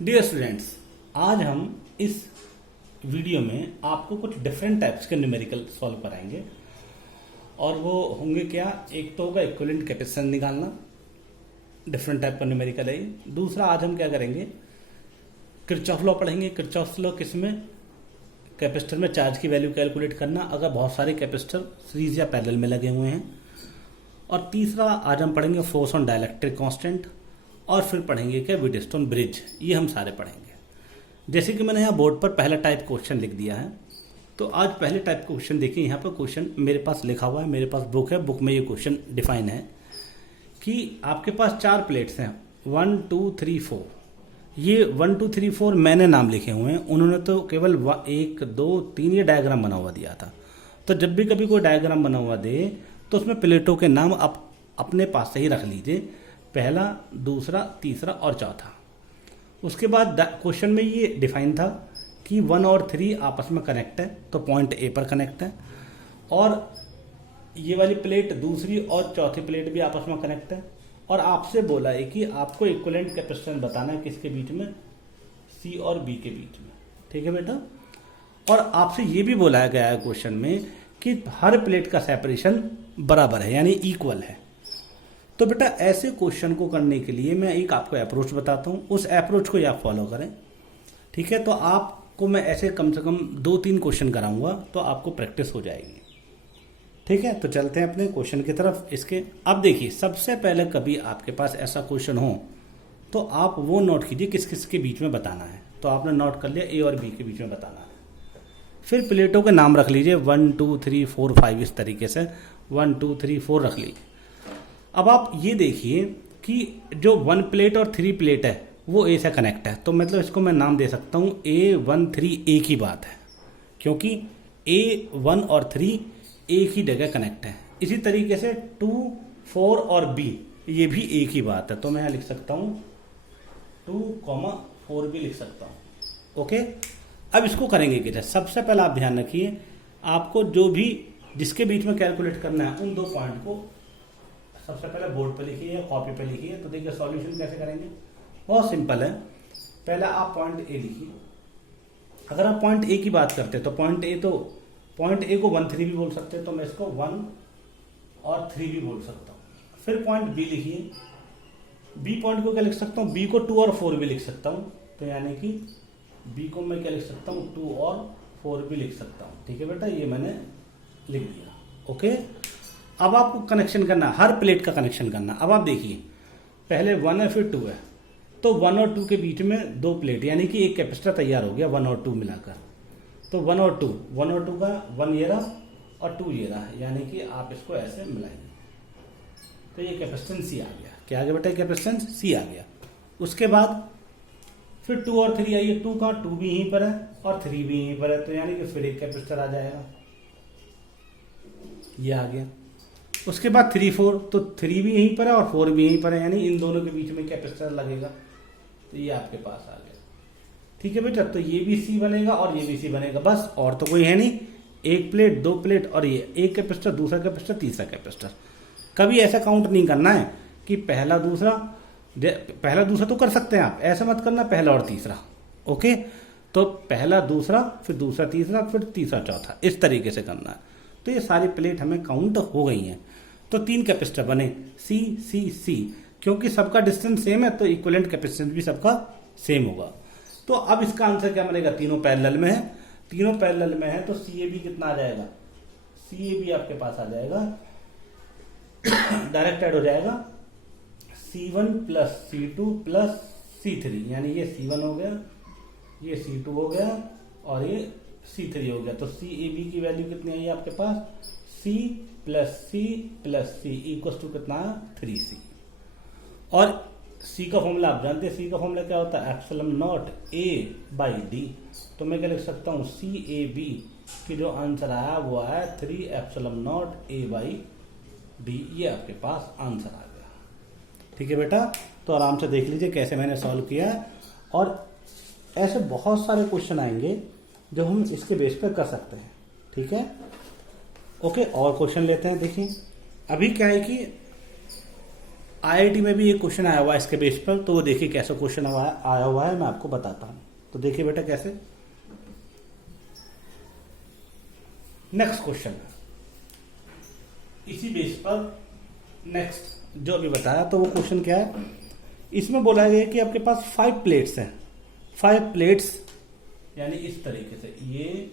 Dear students, आज हम इस वीडियो में आपको कुछ डिफरेंट टाइप्स के न्यूमेरिकल सॉल्व कराएंगे और वो होंगे क्या। एक तो होगा इक्विवेलेंट कैपेसिटेंस निकालना, डिफरेंट टाइप का न्यूमेरिकल है ये। दूसरा आज हम क्या करेंगे, किरचॉफ लॉ पढ़ेंगे। किरचॉफ लॉ किसमें, कैपेसिटर में चार्ज की वैल्यू कैलकुलेट करना अगर बहुत सारे कैपेसिटर सीरीज या पैरेलल में लगे हुए हैं। और तीसरा आज हम पढ़ेंगे फोर्स ऑन डाइलेक्ट्रिक कांस्टेंट, और फिर पढ़ेंगे क्या व्हीटस्टोन ब्रिज। ये हम सारे पढ़ेंगे। जैसे कि मैंने यहाँ बोर्ड पर पहला टाइप क्वेश्चन लिख दिया है, तो आज पहले टाइप का क्वेश्चन देखिए। यहाँ पर क्वेश्चन मेरे पास लिखा हुआ है, मेरे पास बुक है, बुक में ये क्वेश्चन डिफाइन है कि आपके पास चार प्लेट्स हैं 1 2 3 4। ये 1 2 3 4 मैंने नाम लिखे हुए हैं, उन्होंने तो केवल 1 2 3 ये डायग्राम बना हुआ दिया था। तो जब भी कभी कोई डायग्राम बना हुआ दे तो उसमें प्लेटों के नाम आप अपने पास से ही रख लीजिए, पहला, दूसरा, तीसरा और चौथा। उसके बाद क्वेश्चन में ये डिफाइन था कि 1 और 3 आपस में कनेक्ट है, तो पॉइंट ए पर कनेक्ट है। और ये वाली प्लेट दूसरी और चौथी प्लेट भी आपस में कनेक्ट है। और आपसे बोला है कि आपको इक्विवेलेंट कैपेसिटेंस बताना है किसके बीच में, सी और बी के बीच में। ठीक है बेटा। और आपसे ये भी बोला गया है क्वेश्चन में कि हर प्लेट का सेपरेशन बराबर है, यानी इक्वल है। तो बेटा ऐसे क्वेश्चन को करने के लिए मैं एक आपको अप्रोच बताता हूँ, उस अप्रोच को आप फॉलो करें। ठीक है। तो आपको मैं ऐसे कम से कम 2-3 क्वेश्चन कराऊंगा तो आपको प्रैक्टिस हो जाएगी। ठीक है। तो चलते हैं अपने क्वेश्चन की तरफ। इसके अब देखिए, सबसे पहले कभी आपके पास ऐसा क्वेश्चन हो तो आप वो नोट कीजिए किस किस के बीच में बताना है। तो आपने नोट कर लिया ए और बी के बीच में बताना है। फिर प्लेटों के नाम रख लीजिए 1 2 3 4 5, इस तरीके से 1 2 3 4 रख लीजिए। अब आप ये देखिए कि जो 1 प्लेट और 3 प्लेट है वो ए से कनेक्ट है, तो मतलब इसको मैं नाम दे सकता हूँ A1 3 एक ही बात है, क्योंकि A1 और 3 एक ही जगह कनेक्ट है। इसी तरीके से 2 4 और B ये भी एक ही बात है, तो मैं यहाँ लिख सकता हूँ 2, 4 भी लिख सकता हूँ। ओके। अब इसको करेंगे कि सबसे पहले आप ध्यान रखिए, आपको जो भी जिसके बीच में कैलकुलेट करना है उन दो पॉइंट को सबसे पहले बोर्ड पे लिखिए या कॉपी पे लिखिए। तो देखिए सॉल्यूशन कैसे करेंगे, बहुत सिंपल है। पहले आप पॉइंट ए लिखिए। अगर आप पॉइंट ए की बात करते हैं तो पॉइंट ए को 1 3 भी बोल सकते हैं, तो मैं इसको 1 और 3 भी बोल सकता हूँ। फिर पॉइंट बी लिखिए। बी पॉइंट को क्या लिख सकता हूँ, बी को 2 और 4 भी लिख सकता हूँ। तो यानी कि बी को मैं क्या लिख सकता हूँ, 2 और 4 भी लिख सकता हूँ। ठीक है बेटा, ये मैंने लिख दिया। ओके। अब आपको कनेक्शन करना, हर प्लेट का कनेक्शन करना। अब आप देखिए, पहले 1 है फिर 2 है, तो 1 और 2 के बीच में 2 प्लेट, यानी कि एक कैपेसिटर तैयार हो गया 1 और 2 मिलाकर। तो 1 और 2 का 1 ये रहा और 2 ये रहा, यानी कि आप इसको ऐसे मिलाएंगे तो ये कैपेसिटेंस सी आ गया। क्या आ गया बेटा, कैपेसिटेंस सी आ गया। उसके बाद फिर 2 और 3 आइए, 2 का 2 भी यहीं पर है और 3 भी यहीं पर है, तो यानी कि फिर एक कैपेसिटर आ जाएगा, ये आ गया। उसके बाद 3 4, तो 3 भी यहीं पर है और 4 भी यहीं पर है, यानी इन दोनों के बीच में कैपेसिटर लगेगा, तो ये आपके पास आ गया। ठीक है बेटा। तो ये भी सी बनेगा और ये भी सी बनेगा, बस और तो कोई है नहीं। एक प्लेट, 2 प्लेट और ये एक कैपेसिटर, दूसरा कैपेसिटर, तीसरा कैपेसिटर। कभी ऐसा काउंट नहीं करना है कि पहला दूसरा तो कर सकते हैं आप, ऐसा मत करना पहला और तीसरा। ओके। तो पहला दूसरा, फिर दूसरा तीसरा, फिर तीसरा चौथा, इस तरीके से करना है। तो ये सारी प्लेट हमें काउंट हो गई हैं। तो 3 कैपेसिटर बने, सी सी सी। क्योंकि सबका डिस्टेंस सेम है तो इक्विवेलेंट कैपेसिटेंस भी सबका सेम होगा। तो अब इसका आंसर क्या बनेगा, तीनों पैरेलल में है। तीनों पैरेलल में है तो CAB कितना आ जाएगा, CAB आपके पास आ जाएगा, डायरेक्ट ऐड हो जाएगा C1 plus C2 plus C3, यानी ये C1 हो गया, ये C2 हो गया और ये C3 हो गया। तो CAB की वैल्यू कितनी आई आपके पास, C plus C equal to कितना, 3C। और C का फॉर्मूला आप जानते हैं, C का फॉर्मूला क्या होता है, एप्सिलॉन नॉट A/D। तो मैं क्या लिख सकता हूँ, CAB की जो आंसर आया वो आया 3 एप्सिलॉन नॉट A/D। ये आपके पास आंसर आ गया। ठीक है बेटा। तो आराम से देख लीजिए कैसे मैंने सॉल्व किया है, और ऐसे बहुत सारे क्वेश्चन आएंगे जो हम इसके बेस पर कर सकते हैं। ठीक है। ओके। और क्वेश्चन लेते हैं। देखिए अभी क्या है कि आईआईटी में भी एक क्वेश्चन आया हुआ है इसके बेस पर, तो वो देखिए कैसा क्वेश्चन आया हुआ है, मैं आपको बताता हूं। तो देखिए बेटा कैसे। नेक्स्ट क्वेश्चन इसी बेस पर नेक्स्ट जो अभी बताया, तो वो क्वेश्चन क्या है, इसमें बोला गया कि आपके पास 5 प्लेट्स हैं। 5 प्लेट्स यानी इस तरीके से, ये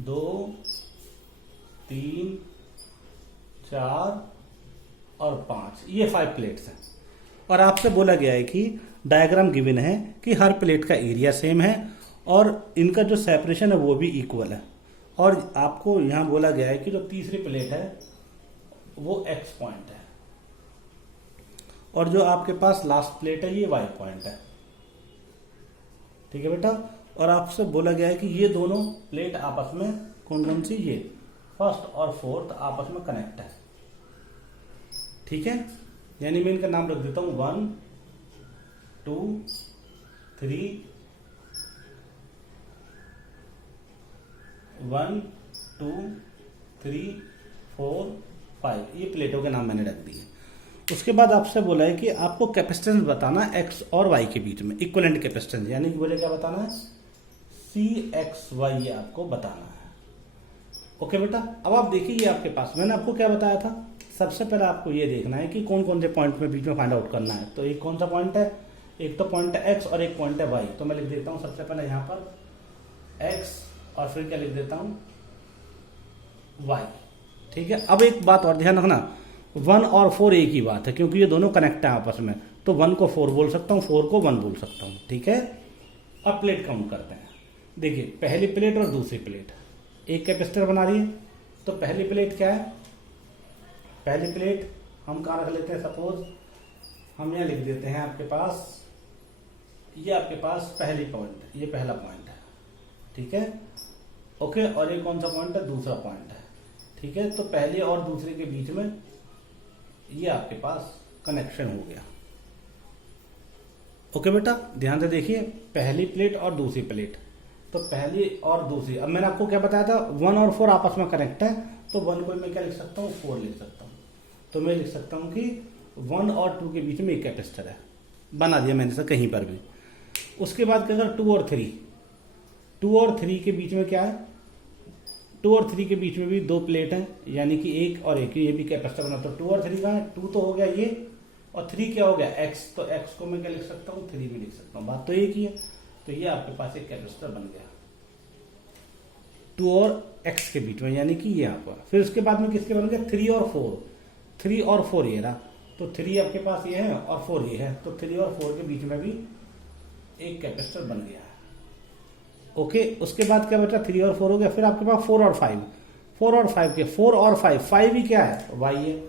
2 3 4 और 5, ये 5 प्लेट्स हैं। और आपसे बोला गया है कि डायग्राम गिवन है कि हर प्लेट का एरिया सेम है और इनका जो सेपरेशन है वो भी इक्वल है। और आपको यहां बोला गया है कि जो तीसरी प्लेट है वो एक्स पॉइंट है और जो आपके पास लास्ट प्लेट है ये वाई पॉइंट है। ठीक है बेटा। और आपसे बोला गया है कि ये दोनों प्लेट आपस में कौन कौन सी, ये फर्स्ट और फोर्थ आपस में कनेक्ट है। ठीक है, यानी मैं इनका नाम रख देता हूं 1 2 3 1 2 3 4 5, ये प्लेटों के नाम मैंने रख दिए। उसके बाद आपसे बोला है कि आपको कैपेसिटेंस बताना एक्स और वाई के बीच में, इक्विवेलेंट कैपेसिटेंस, यानी कि बोले क्या बताना है, सी एक्स वाई, ये आपको बताना है। ओके बेटा। अब आप देखिए ये आपके पास मैंने आपको क्या बताया था, सबसे पहले आपको ये देखना है कि कौन कौन से पॉइंट में बीच में फाइंड आउट करना है। तो एक कौन सा पॉइंट है, एक तो पॉइंट है एक्स और एक पॉइंट है वाई। तो मैं लिख देता हूं सबसे पहले यहां पर एक्स और फिर क्या लिख देता हूं, वाई। ठीक है। अब एक बात और ध्यान रखना, 1 और 4 एक ही बात है, क्योंकि ये दोनों कनेक्ट है आपस में। तो 1 को 4 बोल सकता हूँ, 4 को 1 बोल सकता हूँ। ठीक है। अब प्लेट काउंट करते हैं। देखिए पहली प्लेट और दूसरी प्लेट एक कैपेसिटर बना रही है। तो पहली प्लेट क्या है, पहली प्लेट हम कहाँ रख लेते हैं, सपोज हम यहाँ लिख देते हैं आपके पास, ये आपके पास पहली पॉइंट, ये पहला पॉइंट है। ठीक है। ओके। और ये कौन सा पॉइंट है, दूसरा पॉइंट है। ठीक है। तो पहले और दूसरे के बीच में ये आपके पास कनेक्शन हो गया। ओके बेटा, ध्यान से देखिए, पहली प्लेट और दूसरी प्लेट, तो पहली और दूसरी, अब मैंने आपको क्या बताया था, 1 और 4 आपस में कनेक्ट है। तो 1 को मैं क्या लिख सकता हूँ, 4 लिख सकता हूँ। तो मैं लिख सकता हूँ कि 1 और 2 के बीच में एक कैपेसिटर है, बना दिया मैंने से कहीं पर भी। उसके बाद क्या, 2 और 3, 2 और 3 के बीच में क्या है, 2 और 3 के बीच में भी 2 प्लेट हैं, यानी कि एक और एक, ये भी कैपेसिटर बना। तो 2 और 3 कहाँ है, 2 तो हो गया ये, और 3 क्या हो गया, एक्स। तो एक्स को मैं क्या लिख सकता हूँ, 3 में लिख सकता हूँ, बात तो एक ही है। तो ये आपके पास एक कैपेसिटर बन गया 2 और एक्स के बीच में, यानी कि ये यहाँ पर। फिर उसके बाद में किसके बन गया, 3 और 4, 3 और 4 ये रहा। तो 3 आपके पास ये है और 4 ये है, तो 3 और 4 के बीच में भी एक कैपेसिटर बन गया है। ओके। उसके बाद क्या बचा, 3 और 4 हो गया। फिर आपके पास 4 और 5, 4 और 5 के, 4 और 5, 5 ही क्या है, वाई है।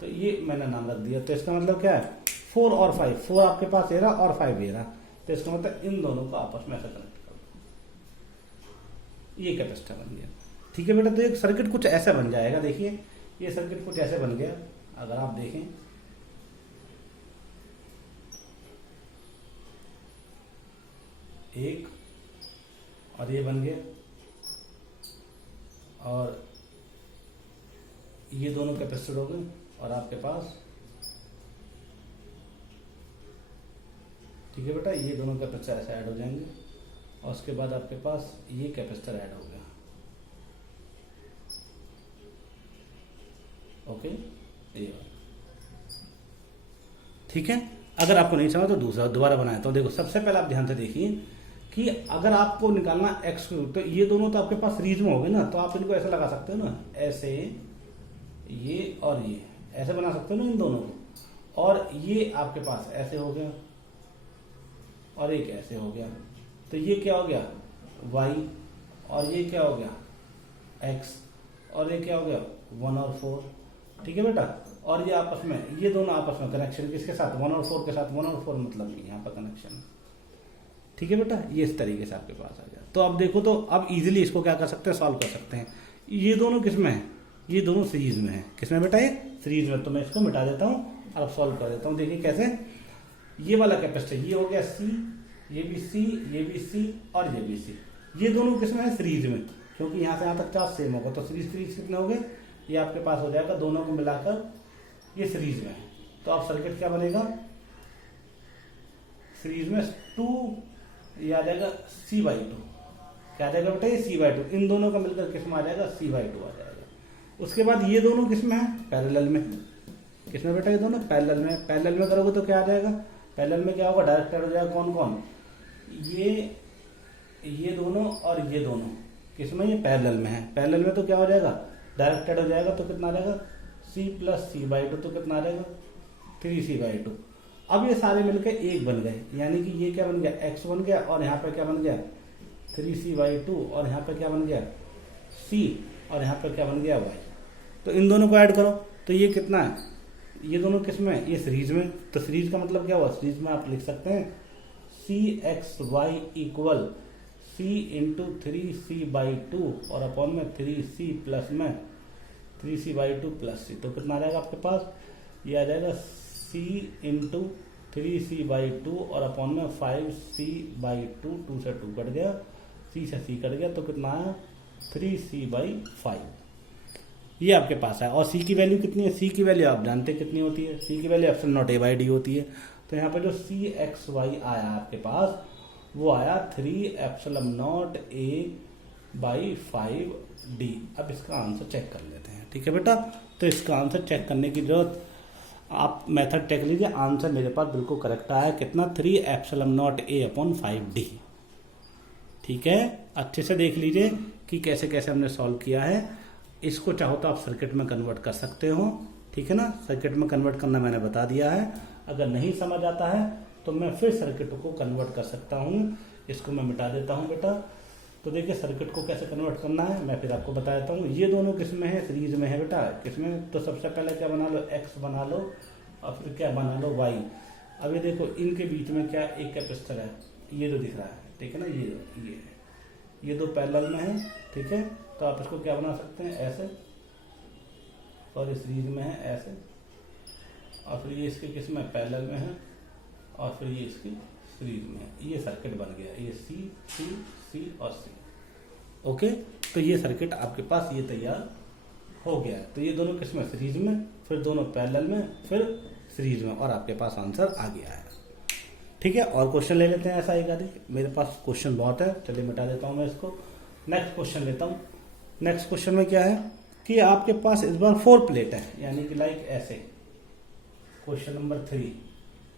तो ये मैंने नाम रख दिया। तो इसका मतलब क्या है, 4 और 5, 4 आपके पास ये रहा और 5 ये रहा। तो इसका मतलब इन दोनों को आपस में ऐसा कनेक्ट कर दो, ये कैपेसिटर बन गया। ठीक है बेटा। तो एक सर्किट कुछ ऐसा बन जाएगा। देखिए ये सर्किट कुछ ऐसे बन गया, अगर आप देखें, एक और ये बन गया, और ये दोनों कैपेसिटर हो गए, और आपके पास, ठीक है बेटा, ये दोनों कैपेसिटर ऐसे ऐड हो जाएंगे, और उसके बाद आपके पास ये कैपेसिटर ऐड हो गया। ओके, ये ठीक है। अगर आपको नहीं समझा तो दूसरा दोबारा बनाया। तो देखो सबसे पहले आप ध्यान से देखिए कि अगर आपको निकालना एक्स, तो ये दोनों तो आपके पास सीरीज में हो गए ना, तो आप इनको ऐसे लगा सकते हो ना, ऐसे, ये और ये ऐसे बना सकते हो ना इन दोनों को। और ये आपके पास ऐसे हो गया और एक ऐसे हो गया। तो ये क्या हो गया, वाई, और ये क्या हो गया, एक्स, और ये क्या हो गया, 1 और 4। ठीक है बेटा। और ये आपस में, ये दोनों आपस में कनेक्शन किसके साथ, 1 और 4 के साथ। 1 और 4 मतलब यहाँ पर कनेक्शन। ठीक है बेटा। ये इस तरीके से आपके पास आ गया। तो अब देखो, तो अब इजीली इसको क्या कर सकते हैं, सॉल्व कर सकते हैं। ये दोनों किसमें है, ये दोनों सीरीज में है। किसमें बेटा, ये सीरीज में। तो मैं इसको मिटा देता हूँ और सॉल्व कर देता हूँ। देखिए कैसे, ये वाला कैपेसिटर ये हो गया सी, ये भी सी, ये भी सी, और ये भी सी। ये दोनों किसमें है, सीरीज में, क्योंकि यहाँ से यहाँ तक चार्ज सेम होगा। तो सीरीज सीरीज कितने हो गए, ये आपके पास हो जाएगा, दोनों को मिलाकर ये सीरीज में है। तो अब सर्किट क्या बनेगा, सीरीज में 2 ये आ जाएगा C/2, क्या आ जाएगा बेटा, ये C/2, इन दोनों का मिलकर किस में आ जाएगा, C/2 आ जाएगा। उसके बाद ये दोनों किस में है, पैरेलल में। किसमें बेटा, ये दोनों पैरेलल में। पैरेलल में करोगे तो क्या आ जाएगा, पैरेलल में क्या होगा, डायरेक्ट ऐड हो जाएगा। कौन कौन, ये दोनों और ये दोनों किसमें, ये पैरेलल में है। पैरेलल में तो क्या हो जाएगा, डायरेक्ट ऐड हो जाएगा, तो कितना आ जाएगा, C + C/2, तो कितना आ जाएगा, 3C/2। अब ये सारे मिलकर एक बन गए, यानी कि ये क्या बन गया, x बन गया, और यहाँ पे क्या बन गया, 3C/2, और यहाँ पे क्या बन गया, C, और यहाँ पे क्या बन गया, y। तो इन दोनों को ऐड करो तो ये कितना है, ये दोनों किस में, ये सीरीज में। तो सीरीज का मतलब क्या हुआ, सीरीज में आप लिख सकते हैं CXY = C × 3C/2 और अपॉन में 3C प्लस में 3C/2 + C। तो कितना आ जाएगा आपके पास, ये आ जाएगा C × 3C/2 और अपॉन में 5C/2, 2 से 2 कट गया, C से C कट गया, तो कितना है 3C/5। ये आपके पास है। और C की वैल्यू कितनी है, C की वैल्यू आप जानते हैं कितनी होती है, C की वैल्यू ε0a/d होती है। तो यहाँ पे जो CXY आया आपके पास, वो आया 3ε0a/5d। अब इसका आंसर चेक कर लेते हैं, ठीक है बेटा। तो इसका आंसर चेक करने की जरूरत, आप मेथड चेक लीजिए, आंसर मेरे पास बिल्कुल करेक्ट आया, कितना, 3ε0a/5d। ठीक है, अच्छे से देख लीजिए कि कैसे कैसे हमने सॉल्व किया है। इसको चाहो तो आप सर्किट में कन्वर्ट कर सकते हो, ठीक है ना। सर्किट में कन्वर्ट करना मैंने बता दिया है। अगर नहीं समझ आता है तो मैं फिर सर्किट को कन्वर्ट कर सकता हूँ। इसको मैं मिटा देता हूँ बेटा। तो देखिए सर्किट को कैसे कन्वर्ट करना है मैं फिर आपको बता देता हूँ। ये दोनों किसमें है, सीरीज में है बेटा। किसमें, तो सबसे पहले क्या बना लो, x बना लो और फिर क्या बना लो, y। अब ये देखो इनके बीच में क्या एक कैपेसिटर है, ये जो दिख रहा है, ठीक है ना, ये दो पैरेलल में है, ठीक है। तो आप इसको क्या बना सकते हैं, ऐसे, और इस सीरीज में है ऐसे, और फिर ये इसके किस में, पैरेलल में है, और फिर ये इसकी सीरीज में है। ये सर्किट बन गया, ये C C C और C। ओके, तो ये सर्किट आपके पास ये तैयार हो गया। तो ये दोनों किस में, सीरीज में, फिर दोनों पैरेलल में, फिर सीरीज में, और आपके पास आंसर आ गया है। ठीक है, और क्वेश्चन ले लेते हैं ऐसा एक आदि। मेरे पास क्वेश्चन बहुत है, चलिए मिटा देता हूँ मैं इसको। नेक्स्ट क्वेश्चन लेता हूँ। नेक्स्ट क्वेश्चन में क्या है कि आपके पास इस बार 4 प्लेट है, यानी कि लाइक ऐसे। क्वेश्चन नंबर 3,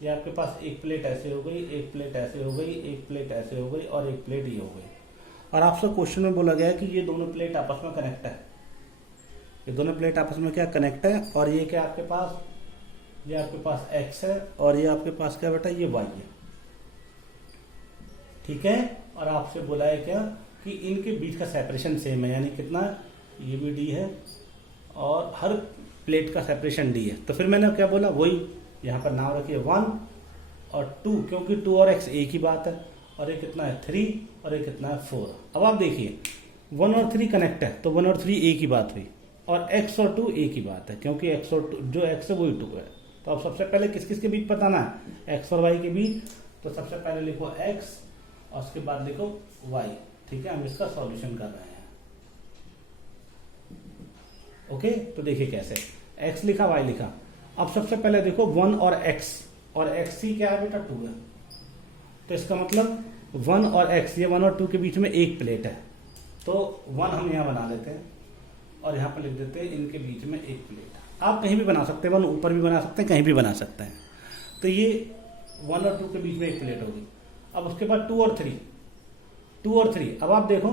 ये आपके पास एक प्लेट ऐसे हो गई, एक प्लेट ऐसे हो गई, एक प्लेट ऐसे हो गई, और एक प्लेट ये हो गई। और आपसे क्वेश्चन में बोला गया है कि ये दोनों प्लेट आपस में कनेक्ट है। ये दोनों प्लेट आपस में क्या कनेक्ट है, और ये क्या आपके पास, ये आपके पास x है, और ये आपके पास क्या बेटा, ये y है। ठीक है, और आपसे बोला है क्या कि इनके बीच का सेपरेशन सेम है, यानी कितना, ये भी d है और हर प्लेट का सेपरेशन d है। तो फिर मैंने क्या बोला, वही यहाँ पर नाम रखिए 1 और 2, क्योंकि 2 और x एक ही बात है। और ये कितना है 3, और ये कितना है 4। अब आप देखिए 1 और 3 कनेक्ट है, तो 1 और 3 एक ही बात हुई, और x और 2 एक ही बात है, क्योंकि x और 2, जो x है वही 2 है। तो अब सबसे पहले किस किस के बीच बताना है, x और y के बीच। तो सबसे पहले लिखो x और उसके बाद लिखो y। ठीक है, हम इसका सॉल्यूशन कर रहे हैं। ओके, तो देखिए कैसे, x लिखा, y लिखा। अब सबसे पहले देखो 1 और x, और x ही क्या है बेटा, 2 है। तो इसका मतलब 1 और x, ये 1 और 2 के बीच में एक प्लेट है। तो 1 हम यहाँ बना लेते हैं, और यहाँ पर लिख देते हैं इनके बीच में एक प्लेट। आप कहीं भी बना सकते हैं, 1 ऊपर भी बना सकते हैं, कहीं भी बना सकते हैं। तो ये 1 और 2 के बीच में एक प्लेट होगी। अब उसके बाद 2 और 3। अब आप देखो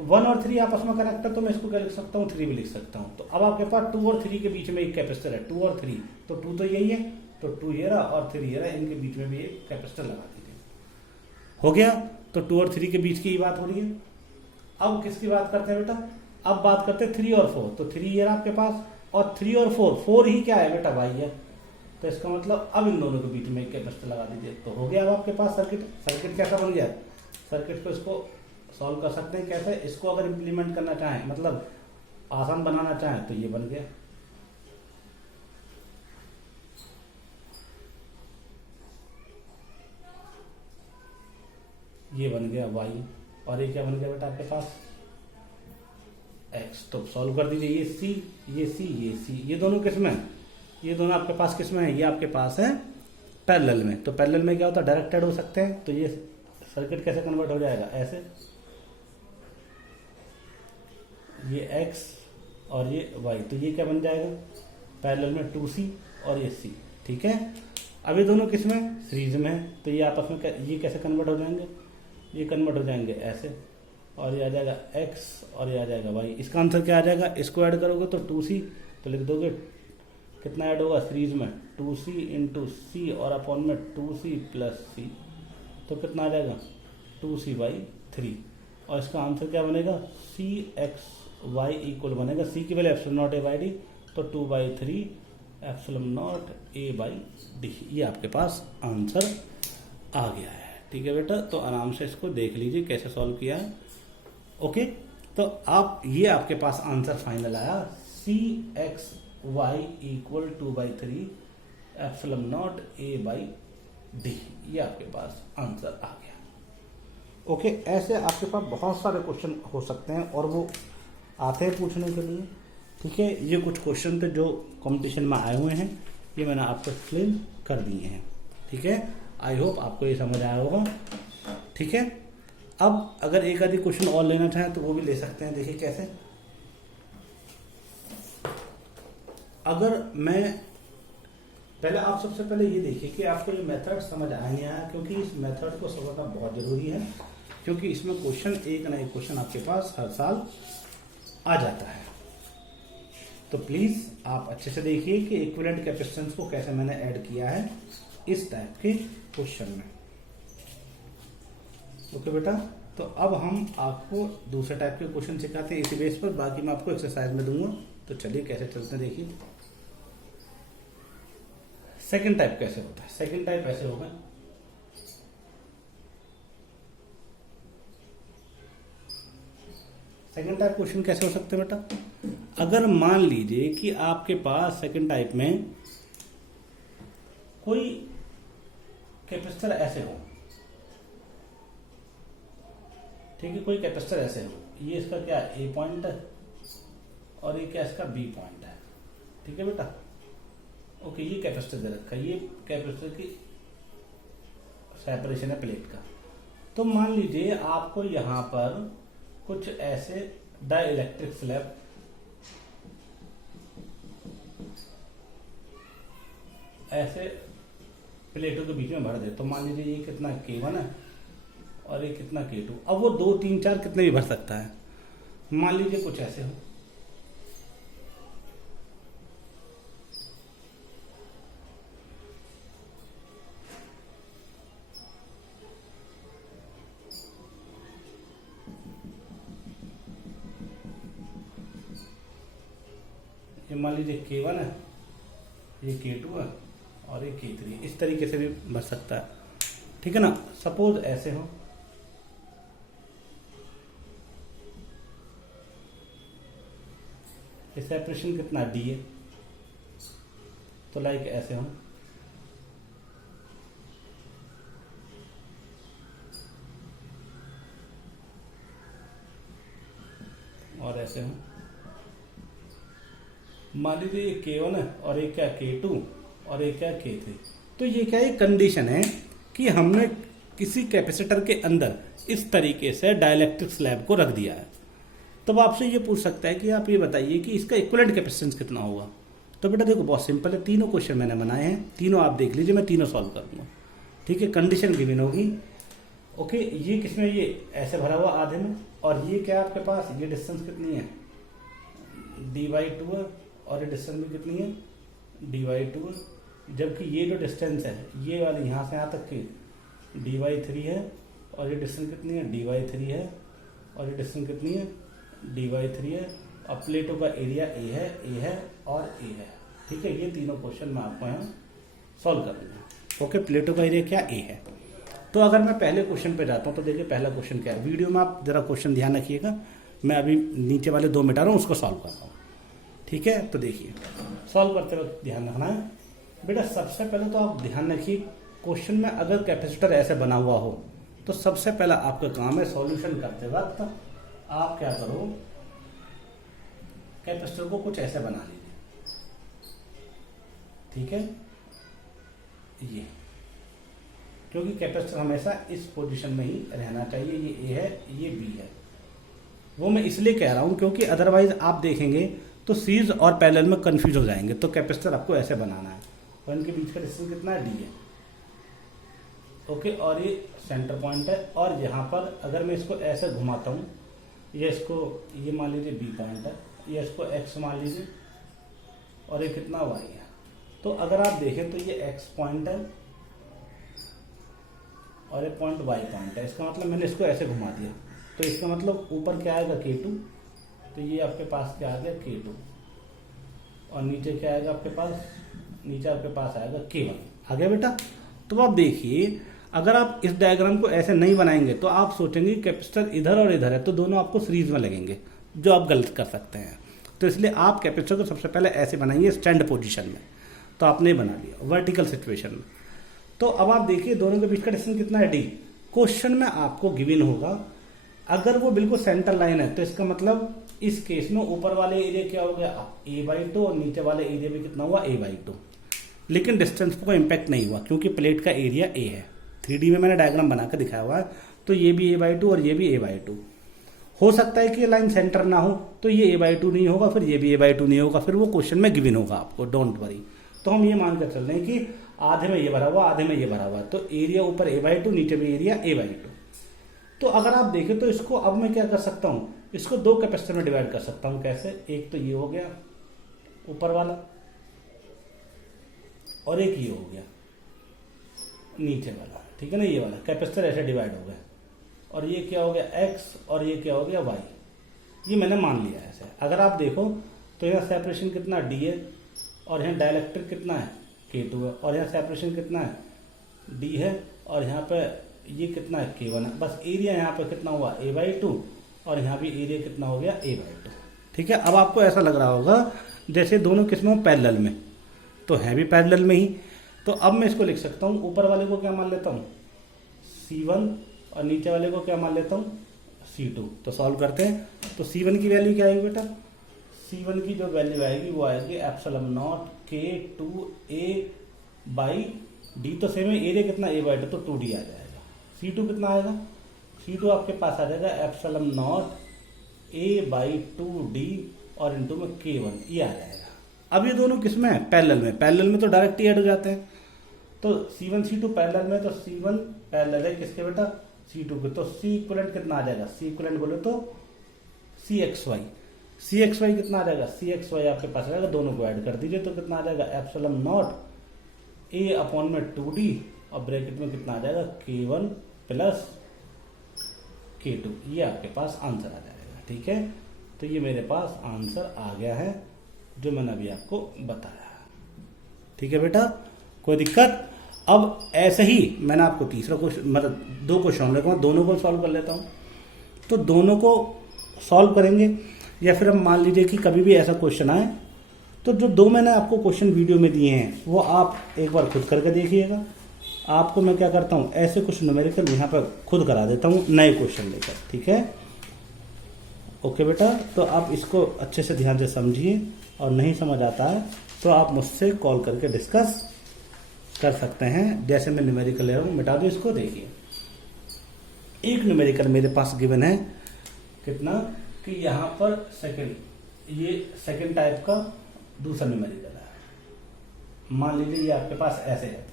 1 और 3 आपस में कनेक्ट है, तो मैं इसको क्या लिख सकता हूँ, 3 भी लिख सकता हूँ। तो अब आपके पास 2 और 3 के बीच में एक कैपेसिटर है, 2 और 3। तो 2 तो यही है, तो 2 ये रहा और 3 ये रहा, इनके बीच में भी एक कैपेसिटर लगा दीजिए। हो गया, तो 2 और 3 के बीच की ही बात हो रही है। अब किसकी बात करते हैं बेटा, अब बात करते हैं 3 और 4। तो 3 ये रहा आपके पास, और 3 और 4 ही क्या है बेटा, y है। तो इसका मतलब अब इन दोनों के बीच में एक कैपेसिटर लगा दीजिए, तो हो गया अब आपके पास सर्किट कैसा बन गया। सर्किट को इसको सॉल्व कर सकते हैं कैसे, इसको अगर इम्प्लीमेंट करना चाहें, मतलब आसान बनाना चाहें, तो ये बन गया। ये बन गया y, और ये क्या बन गया बेटा आपके पास, x। तो सॉल्व कर दीजिए, ये c, ये c, ये c, ये दोनों किसमें, ये दोनों आपके पास किस में है, ये आपके पास है पैरेलल में। तो पैरेलल में क्या होता है, डायरेक्ट ऐड हो सकते हैं। तो ये सर्किट कैसे कन्वर्ट हो जाएगा, ऐसे, ये x और ये y, तो ये क्या बन जाएगा पैरेलल में 2c और ये c। ठीक है, अब ये दोनों किस में, सीरीज में है। तो ये आपस में ये कैसे कन्वर्ट हो जाएंगे, ये कन्वर्ट हो जाएंगे ऐसे, और ये आ जाएगा x और ये आ जाएगा y। इसका आंसर क्या आ जाएगा, इसको ऐड करोगे तो 2c, तो लिख दोगे कितना ऐड होगा सीरीज में 2c इंटू सी और अपॉन में 2c प्लस सी, तो कितना आ जाएगा 2c/3। और इसका आंसर क्या बनेगा, सी एक्स वाई इक्वल बनेगा, सी की वैल्यू एप्सिलॉन नॉट a/d, तो 2/3 एप्सिलॉन नॉट a/d। ये आपके पास आंसर आ गया है। ठीक है बेटा, तो आराम से इसको देख लीजिए कैसे सॉल्व किया है। ओके, तो आप ये आपके पास आंसर फाइनल आया, C X Y equal 2/3 epsilon naught a/d। ये आपके पास आंसर आ गया। ओके, ऐसे आपके पास बहुत सारे क्वेश्चन हो सकते हैं और वो आते हैं पूछने के लिए। ठीक है, ये कुछ क्वेश्चन थे जो कंपटीशन में आए हुए हैं, ये मैंने आपको एक्सप्लेन कर दिए हैं। ठीक है, आई होप आपको ये समझ आया होगा। ठीक है, अब अगर एक आधी क्वेश्चन और लेना चाहें तो वो भी ले सकते हैं। देखिए कैसे, अगर मैं पहले आप सबसे पहले ये देखिए कि आपको ये मेथड समझ आया नहीं आया, क्योंकि इस मेथड को समझना बहुत जरूरी है, क्योंकि इसमें क्वेश्चन एक ना एक क्वेश्चन आपके पास हर साल आ जाता है। तो प्लीज आप अच्छे से देखिए कि इक्विवेलेंट कैपेसिटेंस को कैसे मैंने ऐड किया है इस टाइप के क्वेश्चन में। ओके बेटा, तो अब हम आपको दूसरे टाइप के क्वेश्चन सिखाते हैं इसी बेस पर, बाकी मैं आपको एक्सरसाइज में दूंगा। तो चलिए कैसे चलते हैं देखिए। सेकंड टाइप कैसे होता है, सेकंड टाइप ऐसे होगा, सेकंड टाइप क्वेश्चन कैसे हो सकते हैं बेटा, अगर मान लीजिए कि आपके पास सेकंड टाइप में कोई कैपेसिटर ऐसे हो। ठीक है, कोई कैपेसिटर ऐसे हो, ये इसका क्या ए पॉइंट है और ये क्या इसका बी पॉइंट है। ठीक है बेटा, ओके, ये कैपेसिटर दे रखा है, ये कैपेसिटर की सेपरेशन है प्लेट का। तो मान लीजिए आपको यहां पर कुछ ऐसे डाइलेक्ट्रिक स्लैब ऐसे प्लेटों के बीच में भर दे। तो मान लीजिए ये कितना K1 है और ये कितना K2। अब वो 2, 3, 4 कितने भी भर सकता है। मान लीजिए कुछ ऐसे हो, ये मान लीजिए K1 है, ये K2 है और ये K3, इस तरीके से भी भर सकता है। ठीक है ना, सपोज ऐसे हो, ये सेपरेशन कितना D है, तो लाइक ऐसे हो, और ऐसे हो। मान लीजिए ये K1 है और एक क्या K2 और एक क्या K3। तो ये क्या एक कंडीशन है कि हमने किसी कैपेसिटर के अंदर इस तरीके से डाइलेक्ट्रिक स्लैब को रख दिया है। तब आपसे ये पूछ सकता है कि आप ये बताइए कि इसका इक्विवेलेंट कैपेसिटेंस कितना होगा। तो बेटा देखो बहुत सिंपल है, तीनों क्वेश्चन मैंने बनाए हैं, तीनों आप देख लीजिए, मैं तीनों सॉल्व कर दूंगा। ठीक है, कंडीशन गिवन होगी। ओके, ये किसमें, ये ऐसे भरा हुआ आधे में, और ये क्या आपके पास, ये डिस्टेंस कितनी है D/2 है, और ये डिस्टेंस भी कितनी है D/2 है। जबकि ये जो डिस्टेंस है ये वाली यहाँ से यहाँ तक की D/3 है, और ये डिस्टेंस कितनी है D/3 है, और ये डिस्टेंस कितनी है D/3 है। और प्लेटों का एरिया ए है और ए है। ठीक है, ये तीनों क्वेश्चन मैं आपको यहाँ सॉल्व कर दूंगा। ओके, प्लेटों का एरिया क्या ए है। तो अगर मैं पहले क्वेश्चन पे जाता हूँ तो देखिए पहला क्वेश्चन क्या है, वीडियो में आप जरा क्वेश्चन ध्यान रखिएगा, मैं अभी नीचे वाले 2 मिटा रहा हूँ, उसको सॉल्व कर रहा हूँ। ठीक है, तो देखिए सॉल्व करते वक्त ध्यान रखना है बेटा। सबसे पहले तो आप ध्यान रखिए, क्वेश्चन में अगर कैपेसिटर ऐसे बना हुआ हो तो सबसे पहला आपका काम है सॉल्यूशन करते वक्त आप क्या करो, कैपेसिटर को कुछ ऐसे बना लीजिए। ठीक है, ये क्योंकि कैपेसिटर हमेशा इस पोजीशन में ही रहना चाहिए। ये ए है, ये बी है। वो मैं इसलिए कह रहा हूं क्योंकि अदरवाइज आप देखेंगे तो सीरीज और पैरेलल में कंफ्यूज हो जाएंगे। तो कैपेसिटर आपको ऐसे बनाना है और इनके बीच का डिस्टेंस कितना है, डी है। ओके, और ये सेंटर पॉइंट है। और यहाँ पर अगर मैं इसको ऐसे घुमाता हूँ, ये इसको ये मान लीजिए बी पॉइंट है, ये इसको एक्स मान लीजिए, और ये कितना वाई है। तो अगर आप देखें तो ये एक्स पॉइंट है और ये पॉइंट वाई पॉइंट है। इसका मतलब मैंने इसको ऐसे घुमा दिया, तो इसका मतलब ऊपर क्या आएगा, K2, तो ये आपके पास क्या आ गया, K2, और नीचे क्या आएगा आपके पास, नीचे आपके पास आएगा K1। आ गया बेटा। तो आप देखिए, अगर आप इस डायग्राम को ऐसे नहीं बनाएंगे तो आप सोचेंगे कैपेसिटर इधर और इधर है, तो दोनों आपको सीरीज में लगेंगे, जो आप गलत कर सकते हैं। तो इसलिए आप कैपेसिटर को सबसे पहले ऐसे बनाएंगे स्टैंड पोजीशन में, तो आपने बना लिया वर्टिकल सिचुएशन में। तो अब आप देखिए दोनों के बीच का डिस्टेंस कितना है, डी। क्वेश्चन में आपको गिवन होगा, अगर वो बिल्कुल सेंटर लाइन है तो इसका मतलब इस केस में ऊपर वाले एरिया क्या हो गया, a/2, और नीचे वाले एरिया भी कितना हुआ, a/2। लेकिन डिस्टेंस को इम्पैक्ट नहीं हुआ क्योंकि प्लेट का एरिया a है। 3D में मैंने डायग्राम बनाकर दिखाया हुआ है, तो ये भी a/2 और ये भी a/2। हो सकता है कि ये लाइन सेंटर ना हो तो ये a/2 नहीं होगा, फिर ये भी a/2 नहीं होगा, फिर वो क्वेश्चन में गिवन होगा आपको, डोंट वरी। तो हम ये मानकर चल रहे हैं कि आधे में ये भरा हुआ, आधे में ये भरा हुआ, तो एरिया ऊपर a/2, नीचे भी एरिया a/2। तो अगर आप देखें तो इसको अब मैं क्या कर सकता हूं, इसको दो कैपेसिटर में डिवाइड कर सकता हूं। कैसे, एक तो ये हो गया ऊपर वाला, और एक ये हो गया नीचे वाला, ठीक है ना। ये वाला कैपेसिटर ऐसे डिवाइड हो गया, और ये क्या हो गया, एक्स, और ये क्या हो गया, वाई। ये मैंने मान लिया ऐसे। अगर आप देखो तो यहाँ सेपरेशन कितना, डी है, और यहाँ डाइलेक्ट्रिक कितना है, K2 है, और यहाँ सेपरेशन कितना है, डी है, और यहाँ पे ये कितना है, K1 है। बस एरिया यहाँ पे कितना हुआ, a/2, और यहाँ भी एरिया कितना हो गया, a/2। ठीक है, अब आपको ऐसा लग रहा होगा जैसे दोनों किस्मों पैरेलल में, तो है भी पैरेलल में ही। तो अब मैं इसको लिख सकता हूँ, ऊपर वाले को क्या मान लेता हूँ, C1, और नीचे वाले को क्या मान लेता हूँ, C2। तो सॉल्व करते हैं। तो C1 की वैल्यू क्या आएगी बेटा, C1 की जो वैल्यू आएगी वो आएगी ε0 K2a/d। तो सेम है, एरिया कितना, a/2, तो 2d आ जाएगा। C2 कितना आएगा, C2 आपके पास आ जाएगा ε0 a/2d और इंटू में K1, ये आ जाएगा। अब ये दोनों किस में है, पैरेलल में। पैरेलल में तो डायरेक्ट ही ऐड हो जाते हैं। तो C1 C2 पैरेलल में, तो C1 पैरेलल है किसके बेटा, C2 के। तो C इक्विवेलेंट कितना आ जाएगा, C इक्विवेलेंट बोले तो CXY। CXY कितना आ जाएगा, CXY आपके पास आ जाएगा, दोनों को ऐड कर दीजिए तो कितना आ जाएगा, ε0 a/2d, और ब्रैकेट में कितना आ जाएगा, K1 प्लस K2। ये आपके पास आंसर आ जाएगा। ठीक है, तो ये मेरे पास आंसर आ गया है जो मैंने अभी आपको बताया। ठीक है बेटा, कोई दिक्कत। अब ऐसे ही मैंने आपको तीसरा क्वेश्चन, मतलब दो क्वेश्चन रखा, दोनों को सॉल्व कर लेता हूँ। तो दोनों को सॉल्व करेंगे, या फिर हम मान लीजिए कि कभी भी ऐसा क्वेश्चन आए तो जो दो मैंने आपको क्वेश्चन वीडियो में दिए हैं वो आप एक बार खुद करके देखिएगा। आपको मैं क्या करता हूँ, ऐसे कुछ न्यूमेरिकल यहाँ पर खुद करा देता हूँ नए क्वेश्चन लेकर। ठीक है, ओके बेटा। तो आप इसको अच्छे से ध्यान से समझिए, और नहीं समझ आता है तो आप मुझसे कॉल करके डिस्कस कर सकते हैं। जैसे मैं न्यूमेरिकल ले रहा हूँ, मिटा दो इसको। देखिए, एक न्यूमेरिकल मेरे पास गिवन है कितना, कि यहाँ पर सेकंड, ये सेकंड टाइप का दूसरा न्यूमेरिकल है। मान लीजिए ये आपके पास ऐसे है,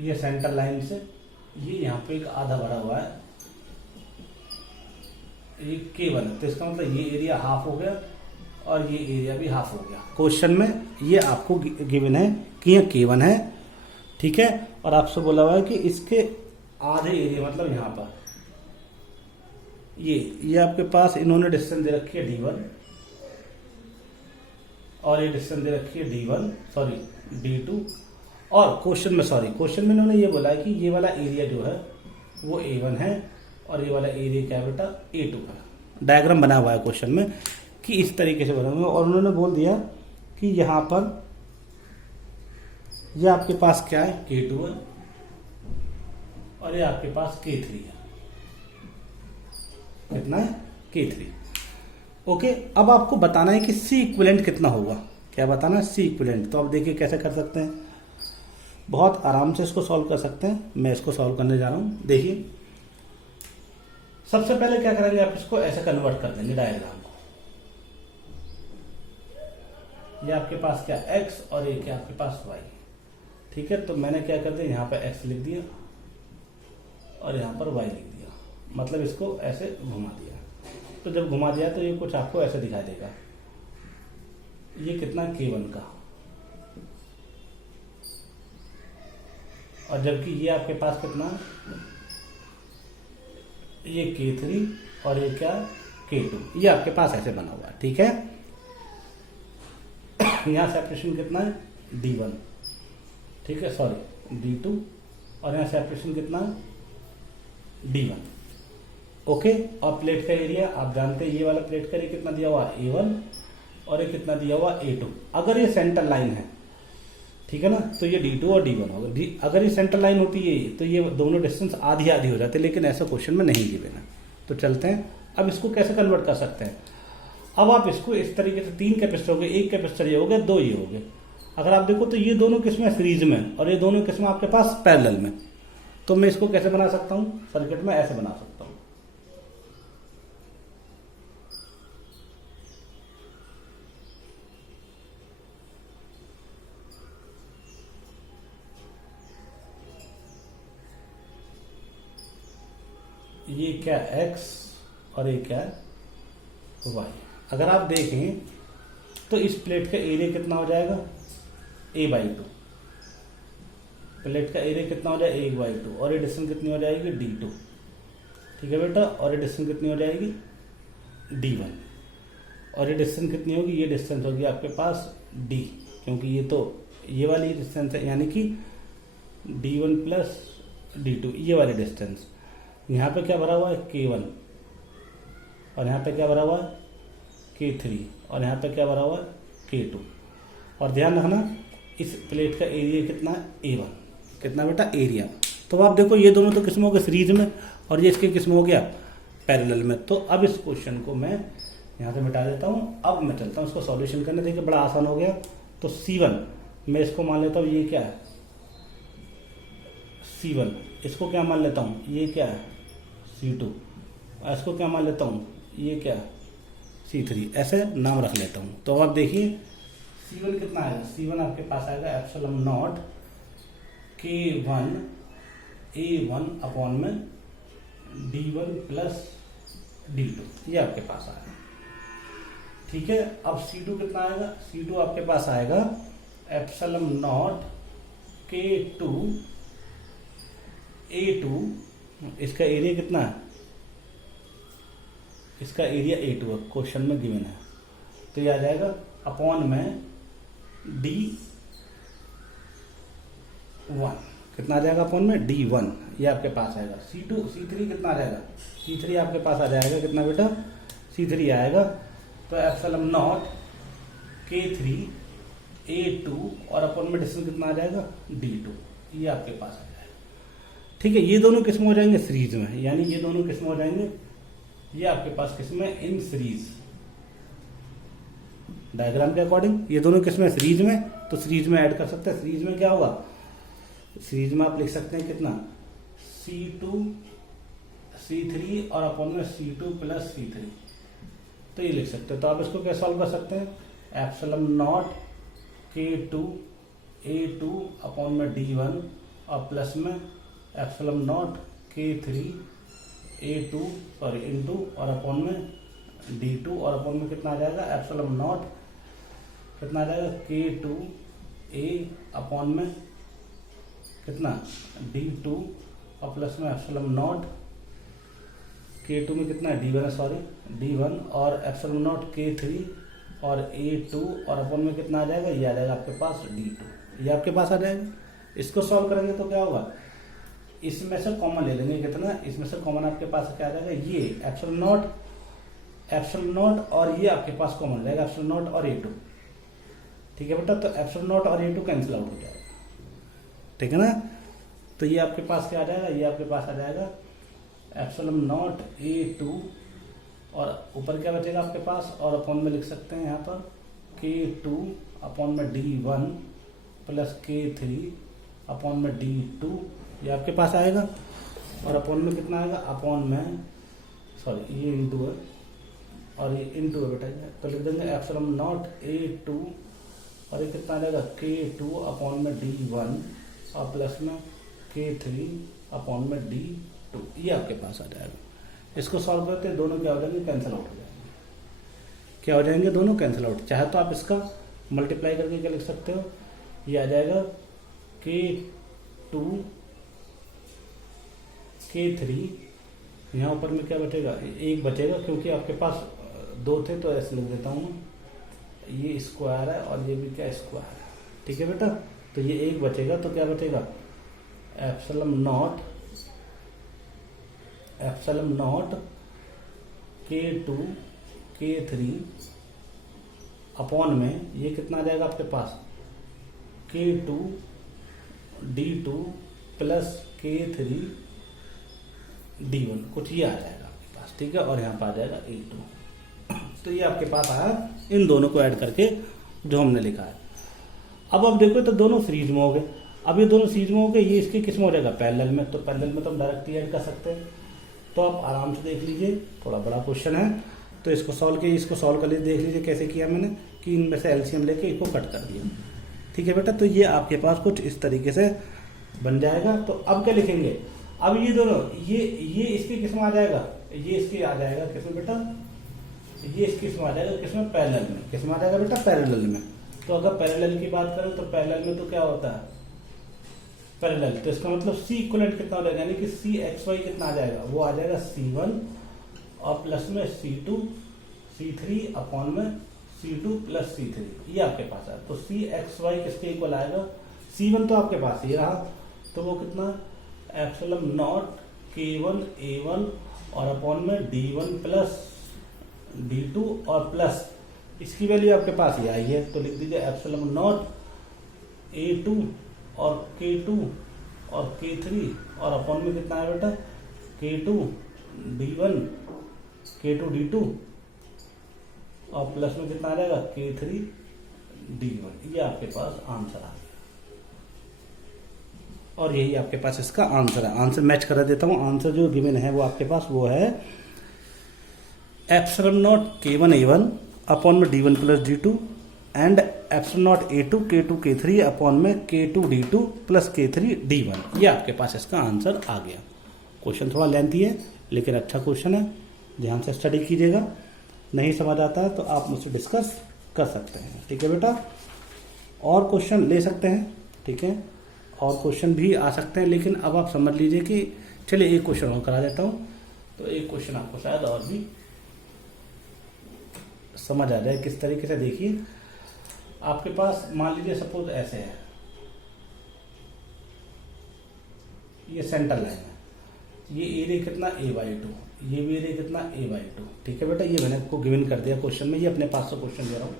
ये सेंटर लाइन से ये यहाँ पे एक आधा भरा हुआ है, ये K1 है, तो इसका मतलब ये एरिया हाफ हो गया और ये एरिया भी हाफ हो गया। क्वेश्चन में ये आपको गिवन है कि ये K1 है, ठीक है, और आपसे बोला हुआ है कि इसके आधे एरिया, मतलब यहाँ पर ये आपके पास इन्होंने डिस्टेंस दे रखी है D1, और ये डिस्टेंस दे रखी है D2, और क्वेश्चन में इन्होंने ये बोला है कि ये वाला एरिया जो है वो A1 है, और ये वाला एरिया क्या है बेटा, A2 है। डायग्राम बना हुआ है क्वेश्चन में कि इस तरीके से बना हुआ है, और उन्होंने बोल दिया कि यहाँ पर ये आपके पास क्या है, K2 है, और ये आपके पास K3 है। कितना है, K3। ओके, अब आपको बताना है कि C इक्विवेलेंट कितना होगा। क्या बताना है? C equivalent. तो अब देखिए कैसे कर सकते हैं, बहुत आराम से इसको सॉल्व कर सकते हैं। मैं इसको सॉल्व करने जा रहा हूं। देखिए सबसे पहले क्या करेंगे, आप इसको ऐसे कन्वर्ट कर देंगे डायग्राम को। ये आपके पास क्या x और ये क्या आपके पास y। ठीक है, तो मैंने क्या कर दिया, यहाँ पे x लिख दिया और यहाँ पर y लिख दिया, मतलब इसको ऐसे घुमा दिया। तो जब घुमा दिया तो ये कुछ आपको ऐसे दिखाई देगा। ये कितना K1 का, और जबकि ये आपके पास कितना, ये K3 और ये क्या K2, ये आपके पास ऐसे बना हुआ है। ठीक है, यहाँ सेपरेशन कितना है D1, ठीक है, सॉरी D2, और यहाँ सेपरेशन कितना है D1। ओके, और प्लेट का एरिया आप जानते हैं, ये वाला प्लेट का एरिया कितना दिया हुआ A1 और ये कितना दिया हुआ A2। अगर ये सेंटर लाइन है, ठीक है ना, तो ये D2 और D1 होगा। अगर ये सेंटर लाइन होती है तो ये दोनों डिस्टेंस आधी आधी हो जाते, लेकिन ऐसा क्वेश्चन में नहीं गिवन है। तो चलते हैं, अब इसको कैसे कन्वर्ट कर सकते हैं। अब आप इसको इस तरीके से, 3 कैपेसिटर हो गए, एक कैपेसिटर ये हो गया, 2 ये हो गए। अगर आप देखो तो ये दोनों किस्में सीरीज में और ये दोनों किस्में आपके पास पैरेलल में। तो मैं इसको कैसे बना सकता हूँ, सर्किट में ऐसे बना सकता हूँ। ये क्या x और ये क्या y। अगर आप देखें तो इस प्लेट का एरिया कितना हो जाएगा, a/2। प्लेट का एरिया कितना हो जाएगा, a/2, और ये डिस्टेंस कितनी हो जाएगी, D2। ठीक है बेटा, और ये डिस्टेंस कितनी हो जाएगी, D1, और ये डिस्टेंस कितनी होगी, ये डिस्टेंस होगी आपके पास D, क्योंकि ये तो ये वाली डिस्टेंस है, यानी कि D1 प्लस D2, ये वाली डिस्टेंस। यहाँ पे क्या भरा हुआ है, K1, और यहाँ पे क्या भरा हुआ है, K3, और यहाँ पे क्या भरा हुआ है, K2। और ध्यान रखना इस प्लेट का एरिया कितना है, A1। कितना बेटा, एरिया। तो आप देखो ये दोनों तो किस्म हो गए सीरीज में, और ये इसके किस्म हो गया पैरेलल में। तो अब इस क्वेश्चन को मैं यहाँ से मिटा देता हूँ। अब मैं चलता हूँ इसको सॉल्यूशन करने। देखिए बड़ा आसान हो गया। तो C1 मैं इसको मान लेता हूँ, ये क्या है C1, इसको क्या मान लेता हूँ, ये क्या है C2, और इसको क्या मान लेता हूँ, ये क्या C3, ऐसे नाम रख लेता हूँ। तो अब आप देखिए C1 कितना आएगा, C1 आपके पास आएगा epsilon not K1 A1 upon में D1 प्लस D2, ये आपके पास आएगा। ठीक है, अब C2 कितना आएगा, C2 आपके पास आएगा एप्सिलॉन नॉट K2 A2, इसका एरिया कितना है, इसका एरिया A2 है, क्वेश्चन में गिवन है। तो ये आ जाएगा अपॉन में D1, कितना आ जाएगा अपॉन में D1, ये आपके पास आएगा। C3 कितना आ जाएगा, C3 आपके पास आ जाएगा कितना बेटा, C3 आएगा। तो एप्सिलॉन नॉट K3 A2 और अपॉन में डिस्टेंस कितना आ जाएगा, D2, ये आपके पास आ जाएगा। ठीक है, ये दोनों किस्म हो जाएंगे सीरीज में, यानी ये दोनों किस्म हो जाएंगे, ये आपके पास किस्म है इन सीरीज। डायग्राम के अकॉर्डिंग ये दोनों किस्में सीरीज में, तो सीरीज में ऐड कर सकते हैं। सीरीज में क्या होगा, सीरीज में आप लिख सकते हैं कितना, C2 C3 और अपॉन में C2 प्लस C3, तो ये लिख सकते हैं। तो आप इसको क्या सॉल्व कर सकते हैं, epsilon not K2 A2 upon में D1 और प्लस में epsilon not K3 A2 sorry into और अपॉन में D2, और अपॉन में कितना आ जाएगा, एप्सिलॉन नॉट कितना आ जाएगा, K2 A अपॉन में कितना D2 और प्लस में एप्सिलॉन नॉट K2 में कितना है, D1 है, सॉरी D1, और एप्सिलॉन नॉट K3 और A2 और अपॉन में कितना आ जाएगा, ये आ जाएगा आपके पास D2, ये आपके पास आ जाएगा। इसको सॉल्व करेंगे तो क्या होगा, इसमें से कॉमन ले लेंगे कितना, इसमें से कॉमन आपके पास क्या आ जाएगा, ये एप्सिलॉन नॉट और ये आपके पास कॉमन हो जाएगा, एप्सिलॉन नॉट और A2। ठीक है बेटा, तो एप्सिलॉन नॉट और A2 कैंसिल आउट हो जाएगा। ठीक है ना, तो ये आपके पास क्या आ जाएगा, ये आपके पास आ जाएगा एप्सिलॉन नॉट A2 और ऊपर क्या बचेगा आपके पास, और अपॉन में लिख सकते हैं यहाँ पर K2 अपॉन में D1 प्लस K3 अपॉन में D2, ये आपके पास आएगा। और अपॉन में कितना आएगा, अपॉन में सॉरी ये इंटू है और ये इंटू है बेटा, तो लिख देंगे एप्सिलॉन नॉट A2 और ये कितना आ जाएगा K2 अपॉन में D1 और प्लस में K3 अपॉन में D2, ये आपके पास आ जाएगा। इसको सॉल्व करते हैं, दोनों क्या हो जाएंगे, कैंसिल आउट हो जाएंगे। क्या हो जाएंगे, दोनों कैंसिल आउट। चाहे तो आप इसका मल्टीप्लाई करके क्या लिख सकते हो, ये आ जाएगा K2 K3, यहाँ ऊपर में क्या बचेगा, एक बचेगा क्योंकि आपके पास दो थे तो ऐसे लिख देता हूँ, ये स्क्वायर है और ये भी क्या स्क्वायर है, ठीक है बेटा। तो ये एक बचेगा, तो क्या बचेगा epsilon not K2 K3 upon में ये कितना आ जाएगा आपके पास K2 D2 plus K3 D1, कुछ ये आ जाएगा आपके पास, ठीक है। और यहाँ पर आ जाएगा A2, तो ये आपके पास आया इन दोनों को ऐड करके जो हमने लिखा है। अब देखो तो दोनों सीरीज में हो गए। अब ये दोनों सीरीज में हो गए, ये इसके किस में हो जाएगा, पैरेलल में। तो पैरेलल में तो हम डायरेक्टली ऐड कर सकते हैं, तो आप आराम से देख लीजिए, थोड़ा बड़ा क्वेश्चन है तो इसको सॉल्व किए, इसको सॉल्व कर लीजिए, देख लीजिए कैसे किया मैंने, कि इनमें से एलसीएम लेके इसको कट कर दिया, ठीक है बेटा। तो ये आपके पास कुछ इस तरीके से बन जाएगा। तो अब क्या लिखेंगे, अब ये दोनों ये इसके किस में आ जाएगा, ये इसके आ जाएगा किसमें बेटा, ये इसके किस में आ जाएगा, किसमें पैरेलल में, किसमें आ जाएगा बेटा पैरेलल में। तो अगर पैरेलल की बात करें तो पैरेलल में तो क्या होता है पैरेलल, तो इसका मतलब सी इक्वलेंट कितना हो जाएगा, यानी कि सी एक्स वाई कितना आ जाएगा, वो आ जाएगा C1 और प्लस में C2 C3 अपॉन में C2 प्लस C3, ये आपके पास है। तो सी एक्स वाई किसके इक्वल आएगा, C1 तो आपके पास ही रहा, तो वो कितना एप्सिलॉन नॉट K1 A1 और अपॉन में D1 प्लस D2 और प्लस इसकी वैल्यू आपके पास ही आई है, तो लिख दीजिए एप्सिलॉन नॉट A2 और K2 और K3 और अपॉन में कितना है बेटा K2 D1 K2 D2 और प्लस में कितना आ जाएगा K3 D1, ये आपके पास आंसर आ गया। और यही आपके पास इसका आंसर है। आंसर मैच करा देता हूँ, आंसर जो गिवन है वो आपके पास वो है epsilon not K1 A1 upon में D1 plus D2 and epsilon not A2 K2 K3 upon में K2 D2 plus K3 D1, ये आपके पास इसका आंसर आ गया। क्वेश्चन थोड़ा लेंथी है लेकिन अच्छा क्वेश्चन है, ध्यान से स्टडी कीजिएगा। नहीं समझ आता है तो आप मुझसे डिस्कस कर सकते हैं, ठीक है बेटा। और क्वेश्चन ले सकते हैं, ठीक है, और क्वेश्चन भी आ सकते हैं, लेकिन अब आप समझ लीजिए कि चलिए एक क्वेश्चन और करा देता हूँ, तो एक क्वेश्चन आपको शायद और भी समझ आ जाए किस तरीके से। देखिए आपके पास मान लीजिए सपोज ऐसे है, ये सेंटर लाइन है, ये एरिया कितना A/2, ये भी एरिया कितना A/2, ठीक है बेटा। ये मैंने आपको गिवन कर दिया क्वेश्चन में, ये अपने पास से क्वेश्चन दे रहा हूँ।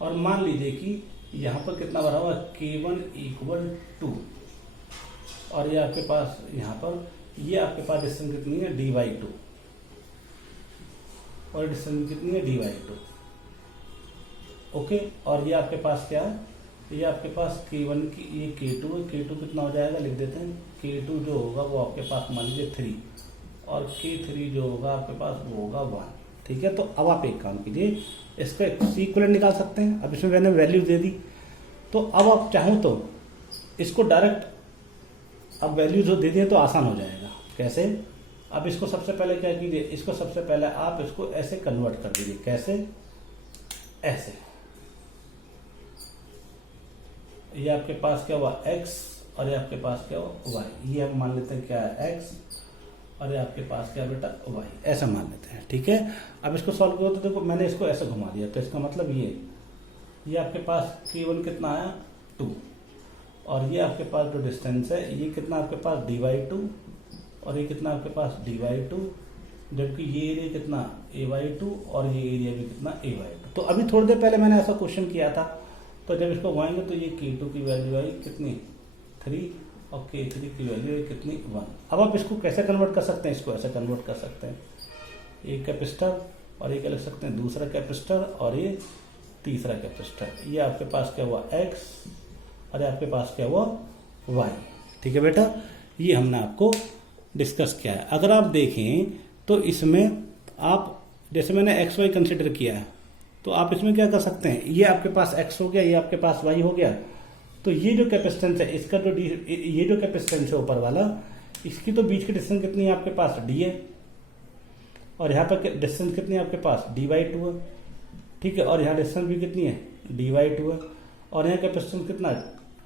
और मान लीजिए कि यहाँ पर कितना भरा हुआ है K1 = 2 और ये आपके पास यहाँ पर ये आपके पास डिस्टेंस कितनी है D/2 और डिस्टेंस कितनी है D/2, ओके। और ये आपके पास क्या है, ये आपके पास K1 की ये K2 है, K2 कितना हो जाएगा लिख देते हैं, K2 जो होगा वो आपके पास मान लीजिए 3 और K3 जो होगा आपके पास वो होगा 1, ठीक है। तो अब आप एक काम कीजिए, इसका इक्विवेलेंट निकाल सकते हैं। अब इसमें मैंने वैल्यू दे दी, तो अब आप चाहो तो इसको डायरेक्ट अब वैल्यू जो दे दिए तो आसान हो जाएगा। कैसे, अब इसको सबसे पहले क्या कीजिए, इसको सबसे पहले आप इसको ऐसे कन्वर्ट कर दीजिए। कैसे, ऐसे, ये आपके पास क्या हुआ x और ये आपके पास क्या हुआ y, ये हम मान लेते हैं क्या है x और ये आपके पास क्या बेटा y, ऐसा मान लेते हैं, ठीक है। अब इसको सॉल्व करो तो देखो मैंने इसको ऐसे घुमा दिया, तो इसका मतलब ये आपके पास K1 कितना आया 2 और ये आपके पास जो डिस्टेंस है ये कितना आपके पास D/2 और ये कितना आपके पास D/2, जबकि ये एरिया कितना A/2 और ये एरिया भी कितना A/2। तो अभी थोड़ी देर पहले मैंने ऐसा क्वेश्चन किया था, तो जब इसको घुमाएंगे तो ये K2 की वैल्यू आई कितनी 3 और K3 की वैल्यू आई कितनी 1। अब आप इसको कैसे कन्वर्ट कर सकते हैं, इसको ऐसे कन्वर्ट कर सकते हैं, एक कैपेसिटर, और ये क्या लिख सकते हैं दूसरा कैपेसिटर, और ये तीसरा कैपेसिटर। ये आपके पास क्या हुआ x, और ये आपके पास क्या हुआ y। ठीक है बेटा, ये हमने आपको डिस्कस किया है। अगर आप देखें तो इसमें आप जैसे मैंने एक्स वाई कंसिडर किया है, तो आप इसमें क्या कर सकते हैं, ये आपके पास x हो गया, ये आपके पास y हो गया, तो ये जो कैपेसिटेंस है इसका जो ये जो कैपेसिटेंस है ऊपर वाला, इसकी तो बीच की डिस्टेंस कितनी है आपके पास d है, और यहाँ पर डिस्टेंस कितनी है आपके पास dy2 है। ठीक है, और यहाँ डिस्टेंस भी कितनी है dy2 है, और यहाँ कैपेसिटेंस कितना है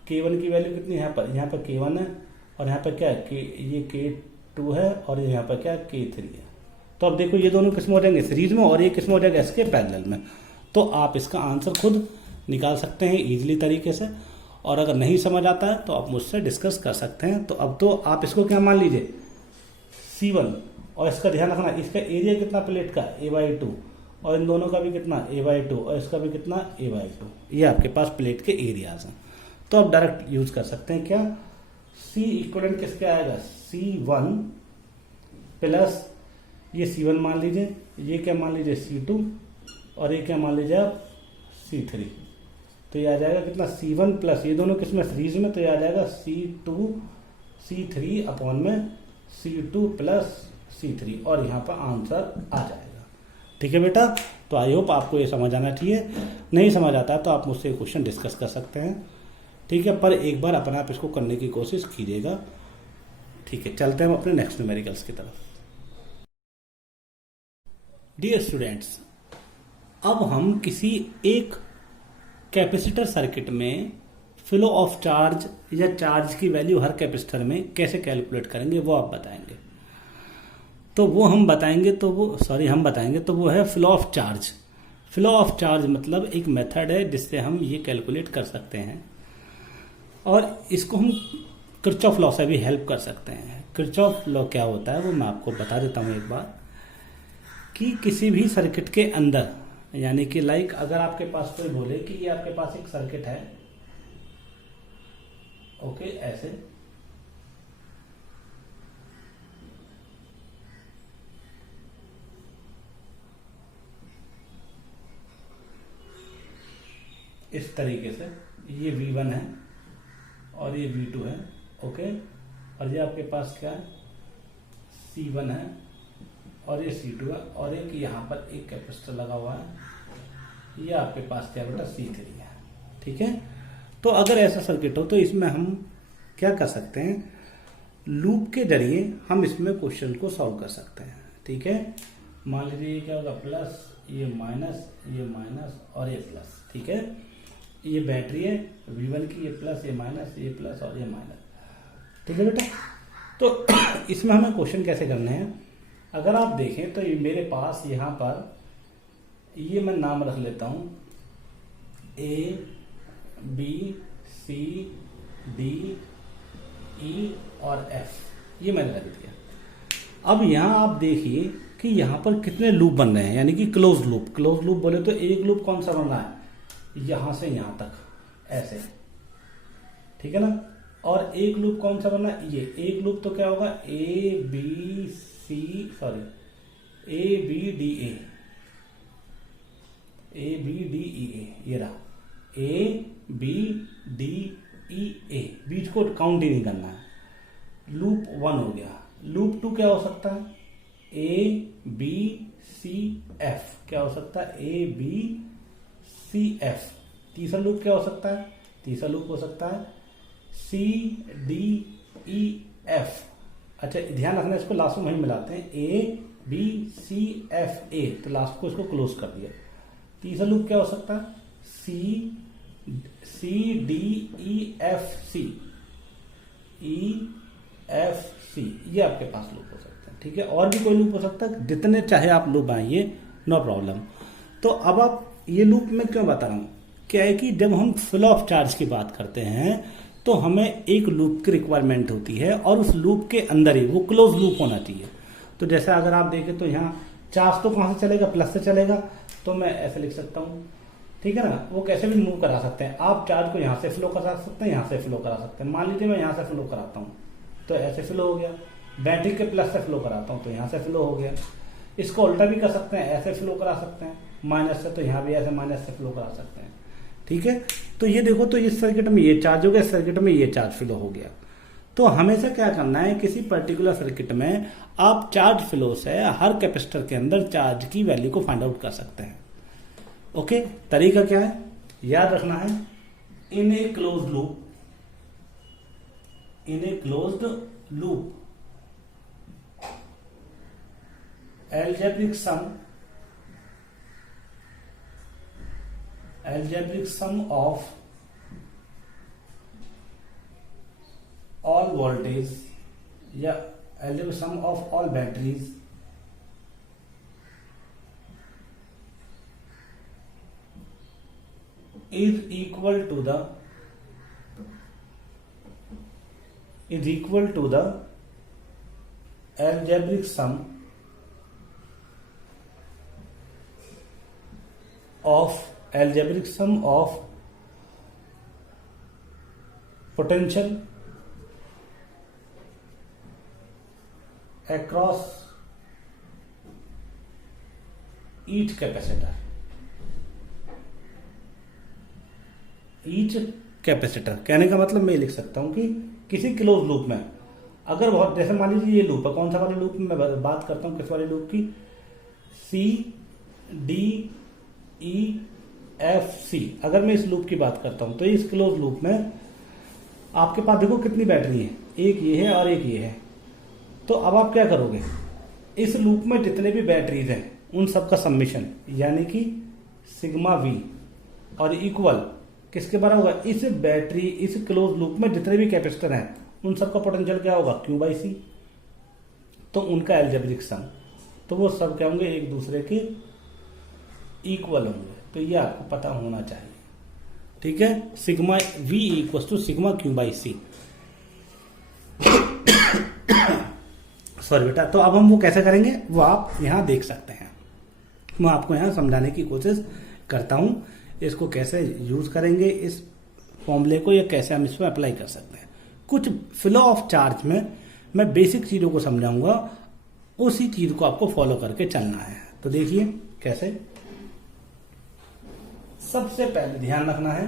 k1 की वैल्यू कितनी है, यहाँ पर k1 है, और यहाँ पर क्या है ये k2 है, और यहाँ पर क्या k3 है। तो अब देखो ये दोनों किसमें हो जाएंगे सीरीज में, और ये किसमें हो जाएगा इसके पैरेलल में। तो आप इसका आंसर खुद निकाल सकते हैं इजीली तरीके से, और अगर नहीं समझ आता है तो आप मुझसे डिस्कस कर सकते हैं। तो अब तो आप इसको क्या मान लीजिए C1, और इसका ध्यान रखना इसका एरिया कितना प्लेट का a/2, और इन दोनों का भी कितना a/2, और इसका भी कितना a/2। ये आपके पास प्लेट के एरियाज हैं। तो आप डायरेक्ट यूज कर सकते हैं क्या, C इक्वलेंट किसके आएगा C1 प्लस ये C1 मान लीजिए, ये क्या मान लीजिए C2, और ये क्या मान लीजिए आप C3। तो ये आ जाएगा कितना C1 प्लस ये दोनों किसमें सीरीज में, तो ये आ जाएगा C3 अपॉन में C2 प्लस C3, और यहाँ पर आंसर आ जाएगा। ठीक है बेटा, तो आई होप आपको ये समझ आना चाहिए। नहीं समझ आता है तो आप मुझसे क्वेश्चन डिस्कस कर सकते हैं। ठीक है, पर एक बार अपने आप इसको करने की कोशिश कीजिएगा। ठीक है, चलते हैं हम अपने नेक्स्ट न्यूमेरिकल्स की तरफ। डियर स्टूडेंट्स, अब हम किसी एक कैपेसिटर सर्किट में फ्लो ऑफ चार्ज या चार्ज की वैल्यू हर कैपेसिटर में कैसे कैलकुलेट करेंगे वो आप बताएंगे। तो वो हम बताएंगे तो वो है flow of charge. Flow of charge मतलब एक मेथड है जिससे हम ये कैलकुलेट कर सकते हैं, और इसको हम किरचॉफ लॉ से भी हेल्प कर सकते हैं। किरचॉफ लॉ क्या होता है वो मैं आपको बता देता हूँ एक बार, कि किसी भी सर्किट के अंदर, यानी कि लाइक अगर आपके पास कोई बोले कि ये आपके पास एक सर्किट है, ओके ऐसे, इस तरीके से ये V1 है और ये V2 है, ओके, और ये आपके पास क्या है C1 है और ये C2 है, और एक यहाँ पर एक कैपेसिटर लगा हुआ है, ये आपके पास क्या बेटा C3 है। ठीक है, तो अगर ऐसा सर्किट हो तो इसमें हम क्या कर सकते हैं, लूप के जरिए हम इसमें क्वेश्चन को सॉल्व कर सकते हैं। ठीक है, मान लीजिए ये क्या होगा प्लस, ये माइनस और ये प्लस। ठीक है, ये बैटरी है V1 की, ये प्लस, ये माइनस, ये प्लस और ये माइनस। ठीक है बेटा, तो इसमें हमें क्वेश्चन कैसे करने हैं, अगर आप देखें तो ये मेरे पास यहाँ पर ये मैं नाम रख लेता हूँ A B C D E और F, ये मैंने रख दिया। अब यहाँ आप देखिए कि यहाँ पर कितने लूप बन रहे हैं, यानी कि क्लोज लूप बोले तो एक लूप कौन सा बन रहा है, यहां से यहां तक ऐसे। ठीक है ना, और एक लूप कौन सा बन रहा है, ये एक लूप तो क्या होगा A B D E A, ये रहा A B D E A, बीच को काउंट ही नहीं करना है। लूप 1 हो गया। लूप 2 क्या हो सकता है A B C F, क्या हो सकता है A B C F। तीसरा लूप क्या हो सकता है, तीसरा लूप हो सकता है C D E F। अच्छा ध्यान रखना, इसको लास्ट में वहीं मिलाते हैं A B C F A, तो लास्ट को इसको क्लोज कर दिया। तीसरा लूप क्या हो सकता है C D E F C E F C, ये आपके पास लूप हो सकता है। ठीक है, और भी कोई लूप हो सकता है, जितने चाहे आप लूप आइए, नो प्रॉब्लम। तो अब आप ये लूप में क्यों बता रहा हूं, क्या है कि जब हम फ्लो ऑफ चार्ज की बात करते हैं तो हमें एक लूप की रिक्वायरमेंट होती है, और उस लूप के अंदर ही वो क्लोज लूप होना चाहिए। तो जैसे अगर आप देखें तो यहाँ चार्ज तो कहां से चलेगा, प्लस से चलेगा, तो मैं ऐसे लिख सकता हूँ। ठीक है ना, वो कैसे भी मूव करा सकते हैं आप, चार्ज को यहाँ से फ्लो करा सकते हैं, यहाँ से फ्लो करा सकते हैं। मान लीजिए मैं यहाँ से फ्लो कराता हूँ तो ऐसे फ्लो हो गया, बैटरी के प्लस से फ्लो कराता हूँ तो यहाँ से फ्लो हो गया। इसको उल्टा भी कर सकते हैं, ऐसे फ्लो करा सकते हैं माइनस से, तो यहाँ भी ऐसे माइनस से फ्लो करा सकते हैं। ठीक है, तो ये देखो, तो इस सर्किट में ये चार्ज हो गया, इस सर्किट में ये चार्ज फ्लो हो गया। तो हमेशा क्या करना है, किसी पर्टिकुलर सर्किट में आप चार्ज फ्लो से हर कैपेसिटर के अंदर चार्ज की वैल्यू को फाइंड आउट कर सकते हैं। ओके, तरीका क्या है, याद रखना है, in a closed loop, in a closed loop algebraic sum of all voltage या algebraic sum of all batteries is equal to the algebraic sum of potential across each capacitor। कहने का मतलब मैं लिख सकता हूं कि किसी क्लोज लूप में अगर बहुत, जैसे मान लीजिए ये लूप है, कौन सा वाले लूप में मैं बात करता हूं, किस वाले लूप की, CDEFC। अगर मैं इस लूप की बात करता हूं तो इस क्लोज लूप में आपके पास देखो कितनी बैटरी है, एक ये है और एक ये है। तो अब आप क्या करोगे, इस लूप में जितने भी बैटरीज हैं उन सबका सम्मिशन, यानी कि सिग्मा V, और इक्वल किसके बराबर होगा, इस बैटरी, इस क्लोज लूप में जितने भी कैपेसिटर हैं उन सबका पोटेंशियल क्या होगा, Q/C। तो उनका एल्जेब्रिक सम, तो वो सब क्या होंगे, एक दूसरे के इक्वल होंगे। तो ये आपको पता होना चाहिए। ठीक है, sigma V equal to sigma Q/C। Sorry बेटा, तो अब हम वो कैसे करेंगे वो आप यहां देख सकते हैं। मैं आपको यहां समझाने की कोशिश करता हूं, इसको कैसे यूज करेंगे इस फॉर्मूले को, या कैसे हम इसमें अप्लाई कर सकते हैं। कुछ फ्लो ऑफ चार्ज में मैं बेसिक चीजों को समझाऊंगा, उसी चीज को आपको फॉलो करके चलना है। तो देखिए कैसे। सबसे पहले ध्यान रखना है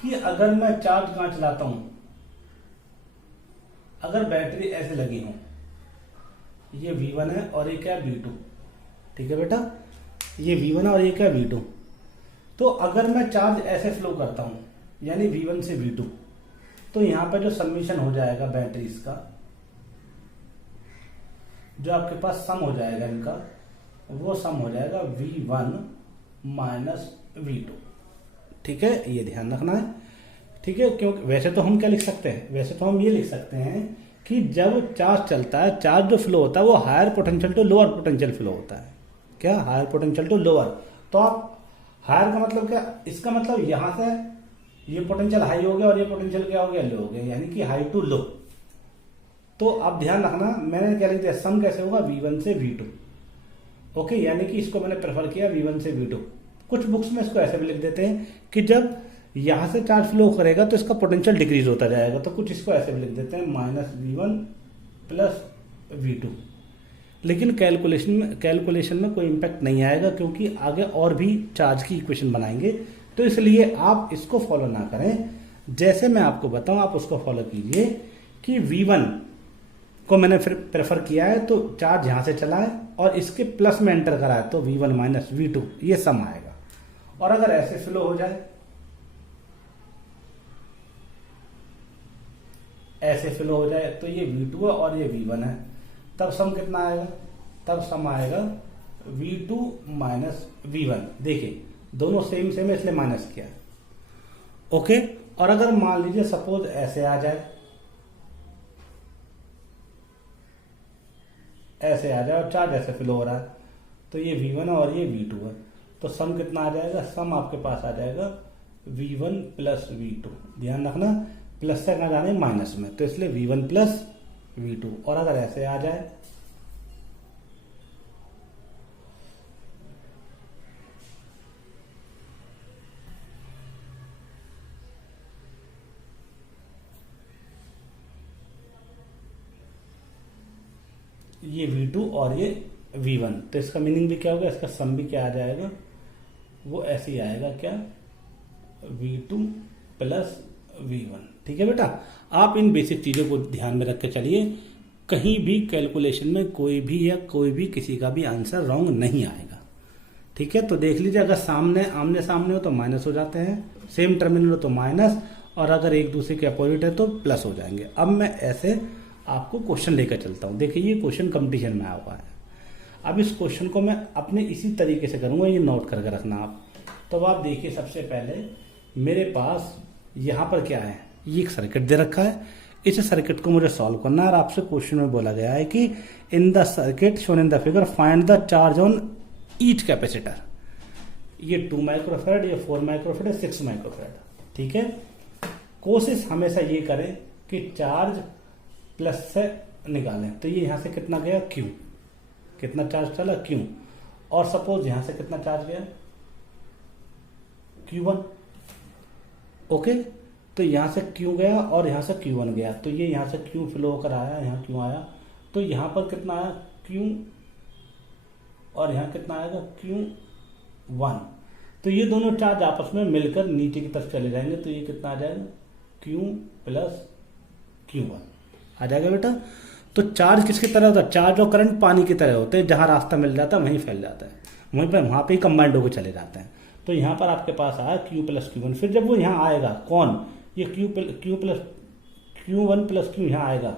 कि अगर मैं चार्ज कहां चलाता हूं, अगर बैटरी ऐसे लगी हो, ये V1 है और ये क्या V2, ठीक है बेटा, ये V1 और ये क्या V2। तो अगर मैं चार्ज ऐसे फ्लो करता हूं, यानी V1 से V2, तो यहां पर जो सम्मिशन हो जाएगा बैटरीज का, जो आपके पास सम हो जाएगा इनका, वो सम हो जाएगा V1 माइनस V2। ठीक है, ये ध्यान रखना है। ठीक है, क्योंकि वैसे तो हम क्या लिख सकते हैं, वैसे तो हम ये लिख सकते हैं कि जब चार्ज चलता है, चार्ज जो फ्लो होता है वो higher potential to lower potential flow होता है। क्या, हायर पोटेंशियल टू लोअर। तो आप हायर का मतलब क्या, इसका मतलब यहां से ये पोटेंशियल हाई हो गया और ये पोटेंशियल क्या हो गया, लो हो गया, यानी कि हाई टू लो। तो आप ध्यान रखना, मैंने क्या लिख दिया, सम कैसे होगा, V1 से V2। ओके, यानी कि इसको मैंने प्रेफर किया V1 से V2। कुछ बुक्स में इसको ऐसे भी लिख देते हैं कि जब यहां से चार्ज फ्लो करेगा तो इसका पोटेंशियल डिक्रीज होता जाएगा, तो कुछ इसको ऐसे भी लिख देते हैं -V1 प्लस V2। लेकिन कैलकुलेशन में कोई इम्पैक्ट नहीं आएगा, क्योंकि आगे और भी चार्ज की इक्वेशन बनाएंगे। तो इसलिए आप इसको फॉलो ना करें, जैसे मैं आपको बताऊं आप उसको फॉलो कीजिए कि V1 को मैंने फिर प्रेफर किया है तो चार्ज यहां से चला है और इसके प्लस में एंटर करा है, तो V1 माइनस V2 ये सम आएगा। और अगर ऐसे फ्लो हो जाए, ऐसे फ्लो हो जाए, तो ये V2 है और ये V1 है, तब सम कितना आएगा, तब सम आएगा V2 माइनस V1। देखिए दोनों सेम सेम है, इसलिए माइनस किया। ओके, और अगर मान लीजिए सपोज ऐसे आ जाए, ऐसे आ जाए और चार्ज ऐसे फ्लो हो रहा है, तो ये V1 है और ये V2 है, तो सम कितना आ जाएगा, सम आपके पास आ जाएगा V1 प्लस V2। ध्यान रखना, प्लस से कहाँ जाने, माइनस में, तो इसलिए V1 प्लस V2। और अगर ऐसे आ जाए, ये V2 और ये V1, तो इसका मीनिंग भी क्या होगा, इसका सम भी क्या आ जाएगा, वो ऐसे ही आएगा क्या, V2 प्लस V1। ठीक है बेटा, आप इन बेसिक चीजों को ध्यान में रख के चलिए, कहीं भी कैलकुलेशन में कोई भी किसी का भी आंसर रॉन्ग नहीं आएगा। ठीक है, तो देख लीजिए, अगर सामने आमने सामने हो तो माइनस हो जाते हैं, सेम टर्मिनल हो तो माइनस, और अगर एक दूसरे के अपोजिट है तो प्लस हो जाएंगे। अब मैं ऐसे आपको क्वेश्चन लेकर चलता हूँ। देखिए ये क्वेश्चन कंपटीशन में आया हुआ है। अब इस क्वेश्चन को मैं अपने इसी तरीके से करूंगा, ये नोट करके रखना आप। तो आप देखिए, सबसे पहले मेरे पास यहाँ पर क्या है, ये एक सर्किट दे रखा है, इस सर्किट को मुझे सॉल्व करना है। और आपसे क्वेश्चन में बोला गया है कि in the circuit shown in the figure find the charge on each capacitor. ये 2 माइक्रोफेरेड, ये 4 माइक्रोफेरेड, 6 माइक्रोफेरेड। ठीक है, कोशिश हमेशा ये करें कि चार्ज प्लस से निकालें। तो ये यहां से कितना गया, Q, कितना चार्ज चला, Q, और सपोज यहां से कितना चार्ज गया, Q1। ओके, तो यहां से Q गया और यहां से Q1 गया, तो ये यहां से Q फ्लो होकर आया, यहां Q आया, तो यहां पर कितना आया, Q, और यहां कितना आएगा, Q1। तो ये दोनों चार्ज आपस में मिलकर नीचे की तरफ चले जाएंगे, तो ये कितना आ जाएगा, Q प्लस Q1 आ जाएगा बेटा। तो चार्ज किसकी तरह होता है, चार्ज और करंट पानी की तरह होते हैं, जहां रास्ता मिल जाता है वहीं फैल जाता है, वहां पे ही कंबाइंड होकर चले जाते हैं। तो यहाँ पर आपके पास आया Q प्लस Q1, फिर जब वो यहाँ आएगा, कौन, ये Q1 प्लस Q यहाँ आएगा,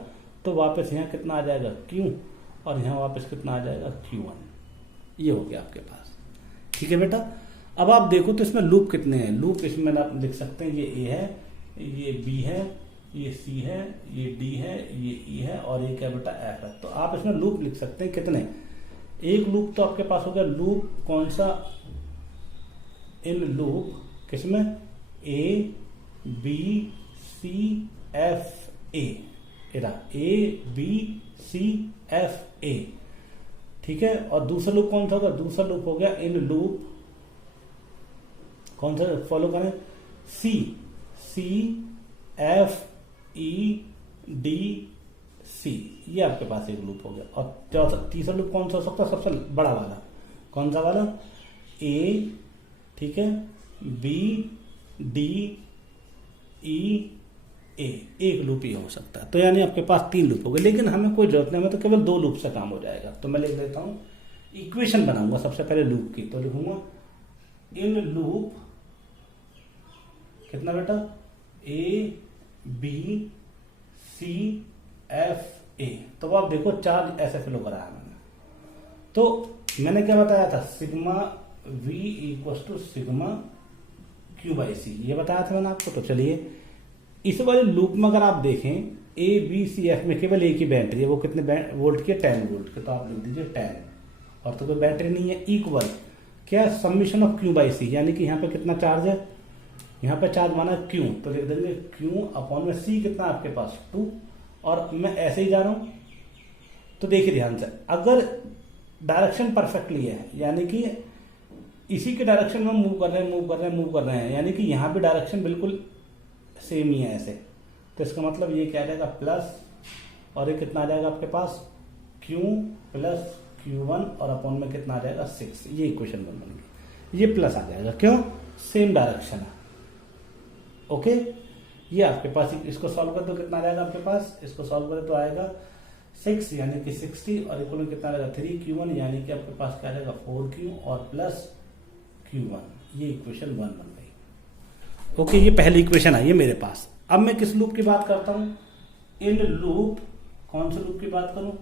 तो वापस यहाँ कितना आ जाएगा, Q, और यहाँ वापस कितना आ जाएगा, Q1। ये हो गया आपके पास। ठीक है बेटा, अब आप देखो तो इसमें लूप कितने हैं, लूप इसमें आप लिख सकते हैं, ये A है, ये B है, ये C है, ये D है, ये E है, और ये क्या बेटा F है। तो आप इसमें लूप लिख सकते हैं कितने, एक लूप तो आपके पास हो गया, लूप कौन सा, इन लूप किसमें, A B C F A, A B C F A। ठीक है, और दूसरा लूप कौन सा होगा, दूसरा लूप हो गया इन लूप, कौन सा फॉलो करें, C F E D C, ये आपके पास एक लूप हो गया। और तीसरा लूप कौन सा हो सकता है, सबसे बड़ा वाला, कौन सा वाला, A, ठीक है, B D E A, एक लूप ही हो सकता है। तो यानी आपके पास 3 लूप हो गए, लेकिन हमें कोई जरूरत नहीं, हमें तो केवल 2 लूप से काम हो जाएगा। तो मैं लिख देता हूं, इक्वेशन बनाऊंगा सबसे पहले लूप की, तो लिखूंगा इन लूप कितना बेटा, A B C F A। तो आप देखो चार्ज ऐसे फ्लो कराया मैंने, तो मैंने क्या बताया था, sigma V equal to sigma Q by C, ये बताया था मैंने आपको। तो चलिए इस वाले लूप में अगर आप देखें, A B C F में केवल एक ही बैटरी है, वो कितने वोल्ट की है, 10 वोल्ट की, तो आप लिख दीजिए 10, और तो कोई बैटरी नहीं है, इक्वल क्या, summation of Q by C, यानी कि यहाँ पे कितना चार्ज है, यहाँ पे चार्ज माना Q, तो लिख देंगे Q अपॉन में C कितना आपके पास 2, और मैं ऐसे ही जा रहा हूं। तो देखिए ध्यान से, अगर डायरेक्शन परफेक्टली है, यानी कि इसी के डायरेक्शन में मूव कर रहे हैं, यानी कि यहाँ भी डायरेक्शन बिल्कुल सेम ही है ऐसे, तो इसका मतलब ये क्या आ जाएगा, प्लस, और ये कितना आ जाएगा आपके पास, Q प्लस Q1, और अपॉन में कितना आ जाएगा 6, ये इक्वेशन बन गई, ये प्लस आ जाएगा, क्यों, सेम डायरेक्शन है। ओके, ये आपके पास, इसको सॉल्व कर दो, कितना आ जाएगा आपके पास, इसको सॉल्व करें तो आएगा 6 यानी कि 60, और इक्वल में कितना आएगा 3Q1, यानी कि आपके पास क्या आएगा 4Q और प्लस Q1। ये इक्वेशन 1 बन गई। ओके, ये पहली इक्वेशन आई है मेरे पास। अब मैं किस लूप की बात करता हूं, इन लूप, कौन सा लूप की बात करूं,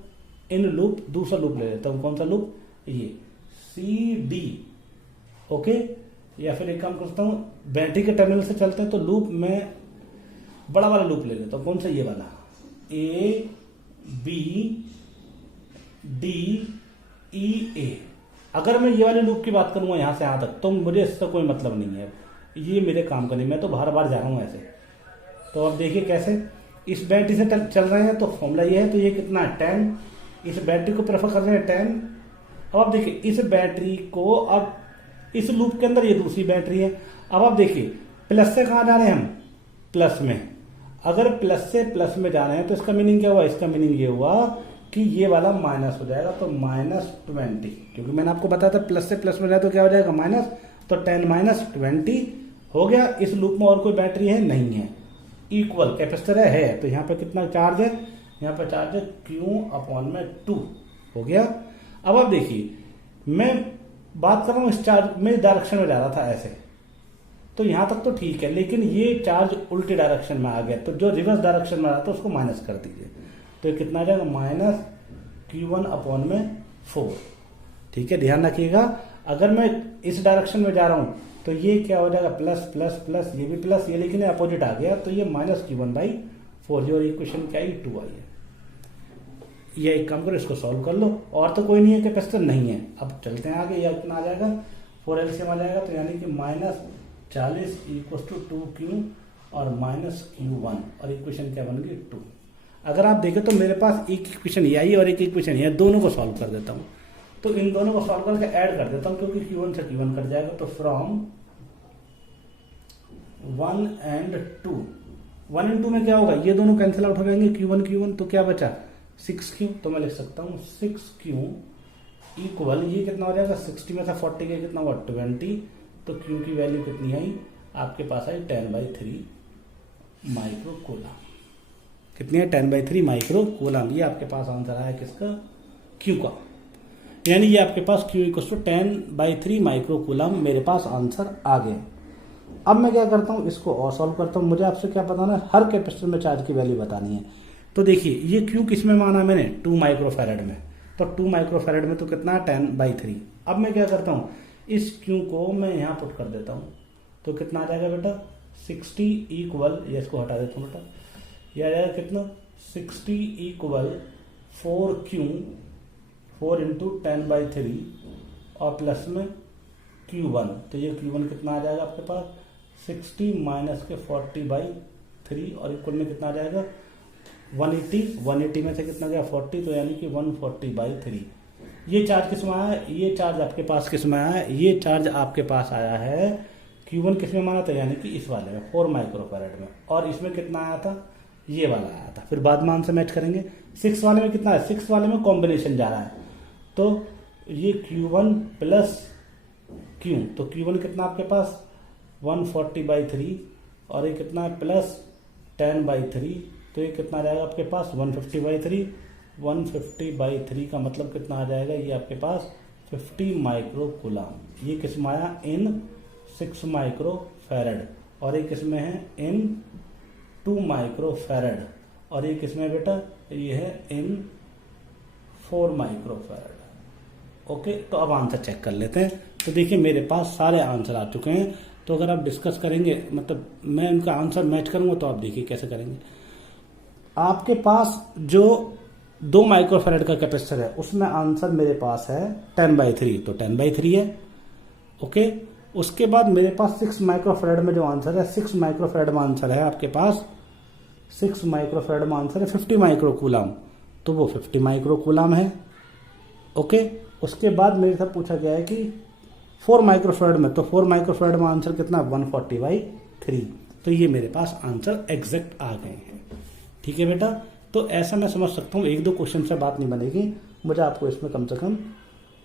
इन लूप, दूसरा लूप ले लेता हूं, कौन सा लूप, ये CD। ओके, या फिर एक काम करता हूं, बैटरी के टर्मिनल से चलते हैं, तो लूप में बड़ा वाला लूप ले लेता हूं, कौन सा, ये वाला, A B D E A। अगर मैं ये वाले लूप की बात करूंगा यहां से यहां तक, तो मुझे इससे कोई मतलब नहीं है, ये मेरे काम का नहीं, मैं तो बार बार जा रहा हूं ऐसे। तो अब देखिए कैसे, इस बैटरी से चल रहे हैं, तो फॉर्मूला ये है, तो ये कितना है 10, इस बैटरी को प्रेफर कर रहे हैं 10। अब आप देखिए इस बैटरी को, अब इस लूप के अंदर ये दूसरी बैटरी है, अब आप देखिए प्लस से कहां जा रहे हैं हम, प्लस में। अगर प्लस से प्लस में जा रहे हैं तो इसका मीनिंग क्या हुआ, इसका मीनिंग ये हुआ कि ये वाला माइनस हो जाएगा, तो -20, क्योंकि मैंने आपको बताया था प्लस से प्लस में जाए तो क्या हो जाएगा माइनस, तो 10 - 20 हो गया। इस लूप में और कोई बैटरी है नहीं है, इक्वल कैपेसिटर है, तो यहाँ पे कितना चार्ज है, यहाँ पे चार्ज है Q/2 हो गया। अब आप देखिए, मैं बात कर रहा हूँ इस चार्ज में डायरेक्शन में जा रहा था ऐसे, तो यहां तक तो ठीक है, लेकिन ये चार्ज उल्टी डायरेक्शन में आ गया, तो जो रिवर्स डायरेक्शन में आ रहा था उसको माइनस कर दीजिए, तो ये कितना आ जाएगा -Q1/4। ठीक है, ध्यान रखिएगा, अगर मैं इस डायरेक्शन में जा रहा हूं तो ये क्या हो जाएगा प्लस प्लस प्लस, ये भी प्लस, ये लेकिन अपोजिट आ गया, तो ये -Q1/4, और इक्वेशन क्या आई 2 आई है। ये एक काम करो, इसको सॉल्व कर लो, और तो कोई नहीं है, कैपेसिटर नहीं है। अब चलते हैं आगे, यह कितना आ जाएगा 4 LCM आ जाएगा, तो यानी कि -40 = 2Q और -Q1, और इक्वेशन क्या बन गई 2। अगर आप देखें तो मेरे पास एक इक्वेशन ये आई और एक इक्वेशन ये, दोनों को सॉल्व कर देता हूँ, तो इन दोनों को सॉल्व करके ऐड कर देता हूँ, क्योंकि Q1 से Q1 कट जाएगा, तो फ्रॉम 1 and 2, 1 and 2 में क्या होगा, ये दोनों कैंसिल आउट हो जाएंगे, Q1 तो क्या बचा 6Q, तो मैं लिख सकता हूँ 6Q इक्वल, ये कितना हो जाएगा 60 में से 40 का कितना हुआ 20, तो Q की वैल्यू कितनी आई आपके पास आई 10/3 माइक्रोकूलम। कितनी है 10/3 माइक्रोकूलम, ये आपके पास आंसर आया किसका, Q का, यानी ये आपके पास Q = 10/3 माइक्रोकूलम मेरे पास आंसर आ गया। अब मैं क्या करता हूँ, इसको और सॉल्व करता हूँ, मुझे आपसे क्या बताना है, हर कैपेसिटर में चार्ज की वैल्यू बतानी है। तो देखिए ये Q किस में माना मैंने 2 माइक्रोफैरड में, तो 2 माइक्रोफैरड में तो कितना 10/3। अब मैं क्या करता हूँ, इस Q को मैं यहाँ पुट कर देता हूँ, तो कितना आ जाएगा बेटा 60 इक्वल, ये इसको हटा देता हूँ बेटा, ये आ जाएगा कितना 60 इक्वल 4Q 4 × 10/3 और प्लस में Q1, तो ये Q1 कितना आ जाएगा आपके पास 60 - 40/3 और इक्वल में कितना आ जाएगा 180 में से कितना गया 40, तो यानी कि 140/3। ये चार्ज किस में आया है, ये चार्ज आपके पास किस में आया है, ये चार्ज आपके पास आया है Q1 किस में माना था, यानी कि इस वाले में 4 माइक्रोफैरड में, और इसमें कितना आया था, ये वाला आया था। फिर बाद में आंसर मैच करेंगे, 6 वाले में कितना है, 6 वाले में कॉम्बिनेशन जा रहा है, तो ये Q1 + Q, तो Q1 कितना आपके पास 140/3 और ये कितना प्लस 10/3, तो ये कितना आ जाएगा आपके पास 150/3, 150/3 का मतलब कितना आ जाएगा, ये आपके पास 50 माइक्रोकूलम। ये किस में आया इन 6 माइक्रोफैरड, और ये किस में है इन 2 माइक्रोफैरड, और ये किस में बेटा, ये है इन 4 माइक्रोफैरड। ओके, तो अब आंसर चेक कर लेते हैं। तो देखिए मेरे पास सारे आंसर आ चुके हैं, तो अगर आप डिस्कस करेंगे, मतलब मैं उनका आंसर मैच करूंगा, तो आप देखिए कैसे करेंगे। आपके पास जो 2 माइक्रोफैरड का कैपेसिटर है उसमें आंसर मेरे पास है 10/3, तो 10/3 है। ओके, उसके बाद मेरे पास 6 माइक्रोफैरड में जो आंसर है, 6 माइक्रोफैरड में आंसर है आपके पास, 6 माइक्रोफैरड में आंसर है 50 माइक्रोकूलम, तो वो 50 माइक्रोकूलम है। ओके, उसके बाद मेरे से पूछा गया है कि 4 माइक्रोफैरड में, तो 4 माइक्रोफैरड में आंसर कितना 140/3, तो ये मेरे पास आंसर एग्जैक्ट आ गए हैं। ठीक है बेटा, तो ऐसा मैं समझ सकता हूँ 1-2 क्वेश्चन से बात नहीं बनेगी, मुझे आपको इसमें कम से कम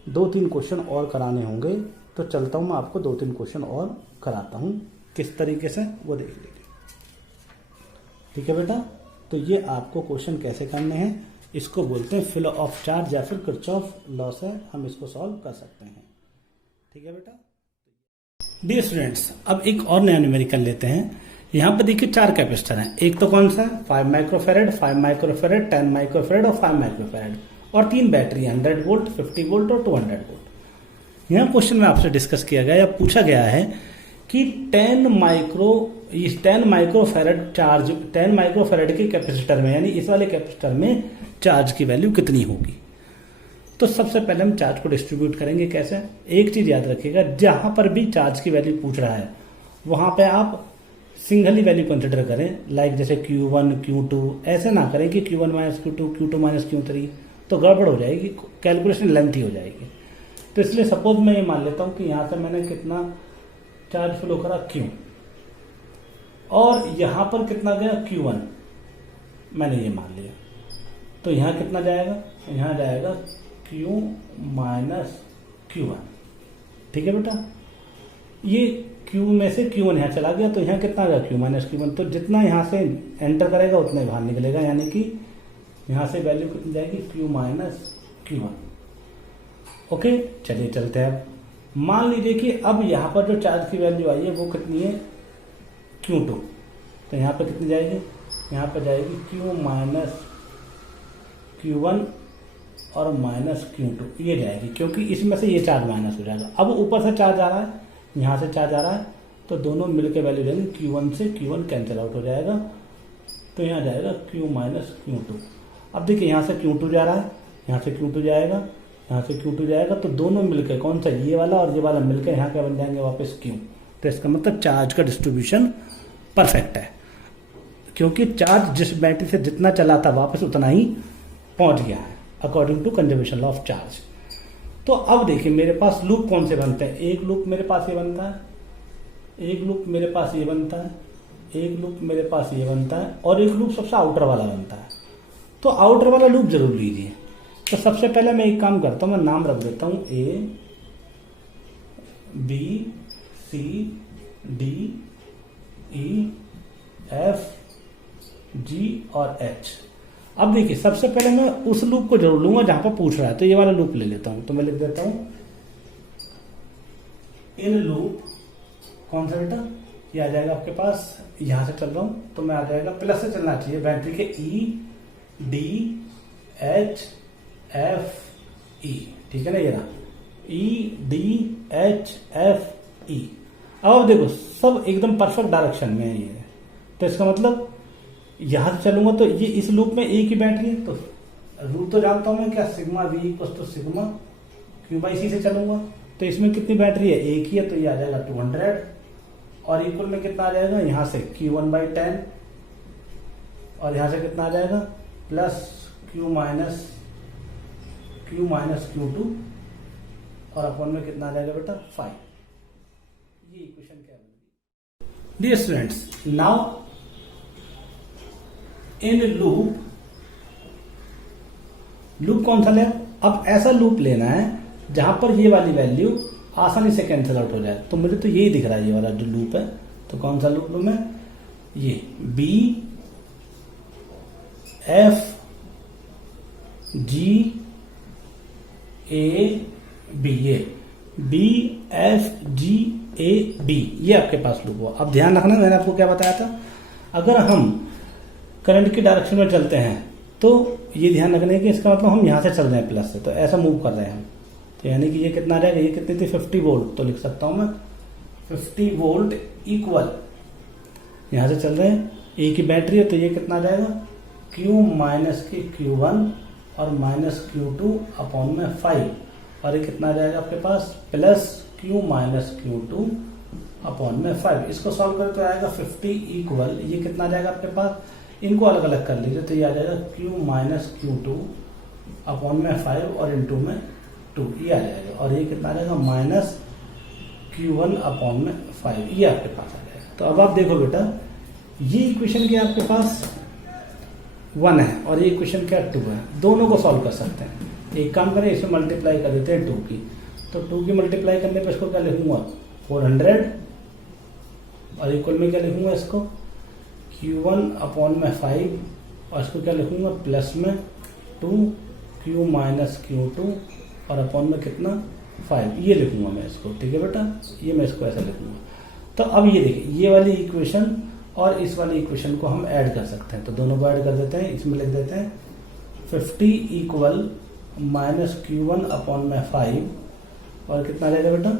2-3 क्वेश्चन और कराने होंगे, तो चलता हूँ मैं आपको 2-3 क्वेश्चन और कराता हूँ, किस तरीके से वो देख लीजिए। ठीक है बेटा, तो ये आपको क्वेश्चन कैसे करने हैं, इसको बोलते हैं फ्लो ऑफ चार्ज या फिर किरचॉफ लॉ से हम इसको सॉल्व कर सकते हैं। ठीक है बेटा, डियर स्टूडेंट्स, अब एक और नया न्यूमेरिकल लेते हैं। यहाँ पर देखिए 4 कैपेसिटर हैं, एक तो कौन सा है 5 माइक्रोफैरड, 5 माइक्रोफैरड, 10 माइक्रोफैरड और 5 माइक्रोफैरड, और 3 बैटरी 100 वोल्ट, 50 वोल्ट और 200 वोल्ट। यहाँ क्वेश्चन में आपसे डिस्कस किया गया या पूछा गया है कि 10 माइक्रोफैरड चार्ज, 10 माइक्रोफैरड के कैपेसिटर में, यानी इस वाले कैपेसिटर में चार्ज की वैल्यू कितनी होगी। तो सबसे पहले हम चार्ज को डिस्ट्रीब्यूट करेंगे कैसे। एक चीज याद रखिएगा, जहां पर भी चार्ज की वैल्यू पूछ रहा है वहां पे आप सिंगल ही वैल्यू कंसिडर करें, लाइक जैसे Q1 Q2, ऐसे ना करें कि Q1 - Q2 Q2 - Q3, तो गड़बड़ हो जाएगी, कैलकुलेशन लेंथी हो जाएगी। तो इसलिए सपोज मैं ये मान लेता हूं कि यहां से मैंने कितना चार्ज फ्लो करा Q, और यहां पर कितना गया Q1, मैंने ये मान लिया। तो यहाँ कितना जाएगा, यहाँ जाएगा Q माइनस Q1। ठीक है बेटा, ये Q में से Q1 यहाँ चला गया तो यहाँ कितना आ गया Q माइनस Q1। तो जितना यहाँ से एंटर करेगा उतना ही बाहर निकलेगा, यानी कि यहाँ से वैल्यू कितनी जाएगी Q माइनस Q1। ओके, चलिए चलते हैं। अब मान लीजिए कि अब यहाँ पर जो चार्ज की वैल्यू आई है वो कितनी है Q2, तो यहाँ पर कितनी जाएगी, यहाँ पर जाएगी Q माइनस Q1 और माइनस Q2 ये जाएगी, क्योंकि इसमें से ये चार्ज माइनस हो जाएगा। अब ऊपर से चार्ज आ रहा है, यहाँ से चार्ज आ रहा है, तो दोनों मिलकर वैल्यू जाएंगे, Q1 से Q1 कैंसिल आउट हो जाएगा, तो यहाँ जाएगा Q माइनस Q2। अब देखिए यहाँ से Q2 जा रहा है, यहाँ से Q2 जाएगा, यहाँ से Q2 जाएगा, तो दोनों मिलकर कौन सा, ये वाला और ये वाला मिलकर यहाँ क्या बन जाएंगे वापस Q। तो इसका मतलब चार्ज का डिस्ट्रीब्यूशन परफेक्ट है, क्योंकि चार्ज जिस बैटरी से जितना चला था वापस उतना ही पहुंच गया है according to conservation law of charge. तो अब देखिए मेरे पास लूप कौन से बनते हैं, एक लूप मेरे पास ये बनता है, एक लूप मेरे पास ये बनता है, एक लूप मेरे पास ये बनता है, और एक लूप सबसे आउटर वाला बनता है। तो आउटर वाला लूप जरूर लीजिए। तो सबसे पहले मैं एक काम करता हूं, मैं नाम रख देता हूं A B C D E F G और H। अब देखिए सबसे पहले मैं उस लूप को जरूर लूंगा जहां पर पूछ रहा है, तो ये वाला लूप ले लेता हूं। तो मैं लिख देता हूं इन लूप कौन सा बेटा, ये आ जाएगा आपके पास, यहां से चल रहा हूं तो मैं आ जाएगा प्लस से चलना चाहिए, बैटरी के E D H F E, ठीक है ना, ये रहा E D H F E। अब देखो सब एकदम परफेक्ट डायरेक्शन में है ये, तो इसका मतलब यहां से चलूंगा तो ये इस लूप में एक ही बैटरी है, तो रूल तो जानता हूं मैं क्या, sigma V equals to sigma Q by C से चलूंगा। तो इसमें कितनी बैटरी है, एक ही है, तो ये आ जाएगा 200, और इक्वल में कितना आ जाएगा, यहाँ से Q1 बाई 10, और यहाँ से कितना आ जाएगा प्लस Q माइनस Q2, और अपन में कितना आ जाएगा बेटा 5। ये इक्वेशन क्या है dear students. Now in loop कौन सा ले, अब ऐसा लूप लेना है जहां पर ये वाली वैल्यू आसानी से कैंसिल आउट हो जाए। तो मुझे तो यही दिख रहा है ये वाला जो लूप है, तो कौन सा लूप लूँ मैं, ये B F G A B, ये B F G A B ये आपके पास लूप हुआ। अब ध्यान रखना मैंने आपको क्या बताया था, अगर हम करंट की डायरेक्शन में चलते हैं तो ये ध्यान रखना है कि इसका मतलब हम यहां से चल रहे हैं प्लस से, तो ऐसा मूव कर रहे हैं हम, तो यानी कि ये कितना आ जाएगा, ये कितनी थी 50 वोल्ट, तो लिख सकता हूं मैं 50 वोल्ट इक्वल, यहां से चल रहे हैं, एक ही बैटरी है, तो ये कितना आ जाएगा Q माइनस की Q1 और माइनस Q2 अपॉन में 5, और ये कितना आ जाएगा आपके पास plus Q minus Q2 upon में 5। इसको सॉल्व करें तो आएगा 50 इक्वल, ये कितना आ जाएगा आपके पास, इनको अलग अलग कर लीजिए, तो ये आ जाएगा Q माइनस Q2 अपॉन में 5 और इनटू में 2, ये आ जाएगा, और ये कितना आ जाएगा माइनस Q1 अपॉन में 5, ये आपके पास आ जाएगा। तो अब आप देखो बेटा, ये इक्वेशन क्या आपके पास 1 है और ये इक्वेशन क्या 2 है, दोनों को सॉल्व कर सकते हैं। एक काम करें, इसे मल्टीप्लाई कर देते हैं 2 की, तो 2 की मल्टीप्लाई करने पर इसको क्या लिखूंगा 400, और इक्वल में क्या लिखूंगा इसको Q1 अपॉन में 5, और इसको क्या लिखूंगा प्लस में 2 Q माइनस Q2 और अपॉन में कितना 5, ये लिखूंगा मैं इसको, ठीक है बेटा, ये मैं इसको ऐसा लिखूंगा। तो अब ये देखिए ये वाली इक्वेशन और इस वाली इक्वेशन को हम ऐड कर सकते हैं, तो दोनों को ऐड कर देते हैं, इसमें लिख देते हैं 50 इक्वल माइनस Q1 अपॉन में 5, और कितना आ जाएगा बेटा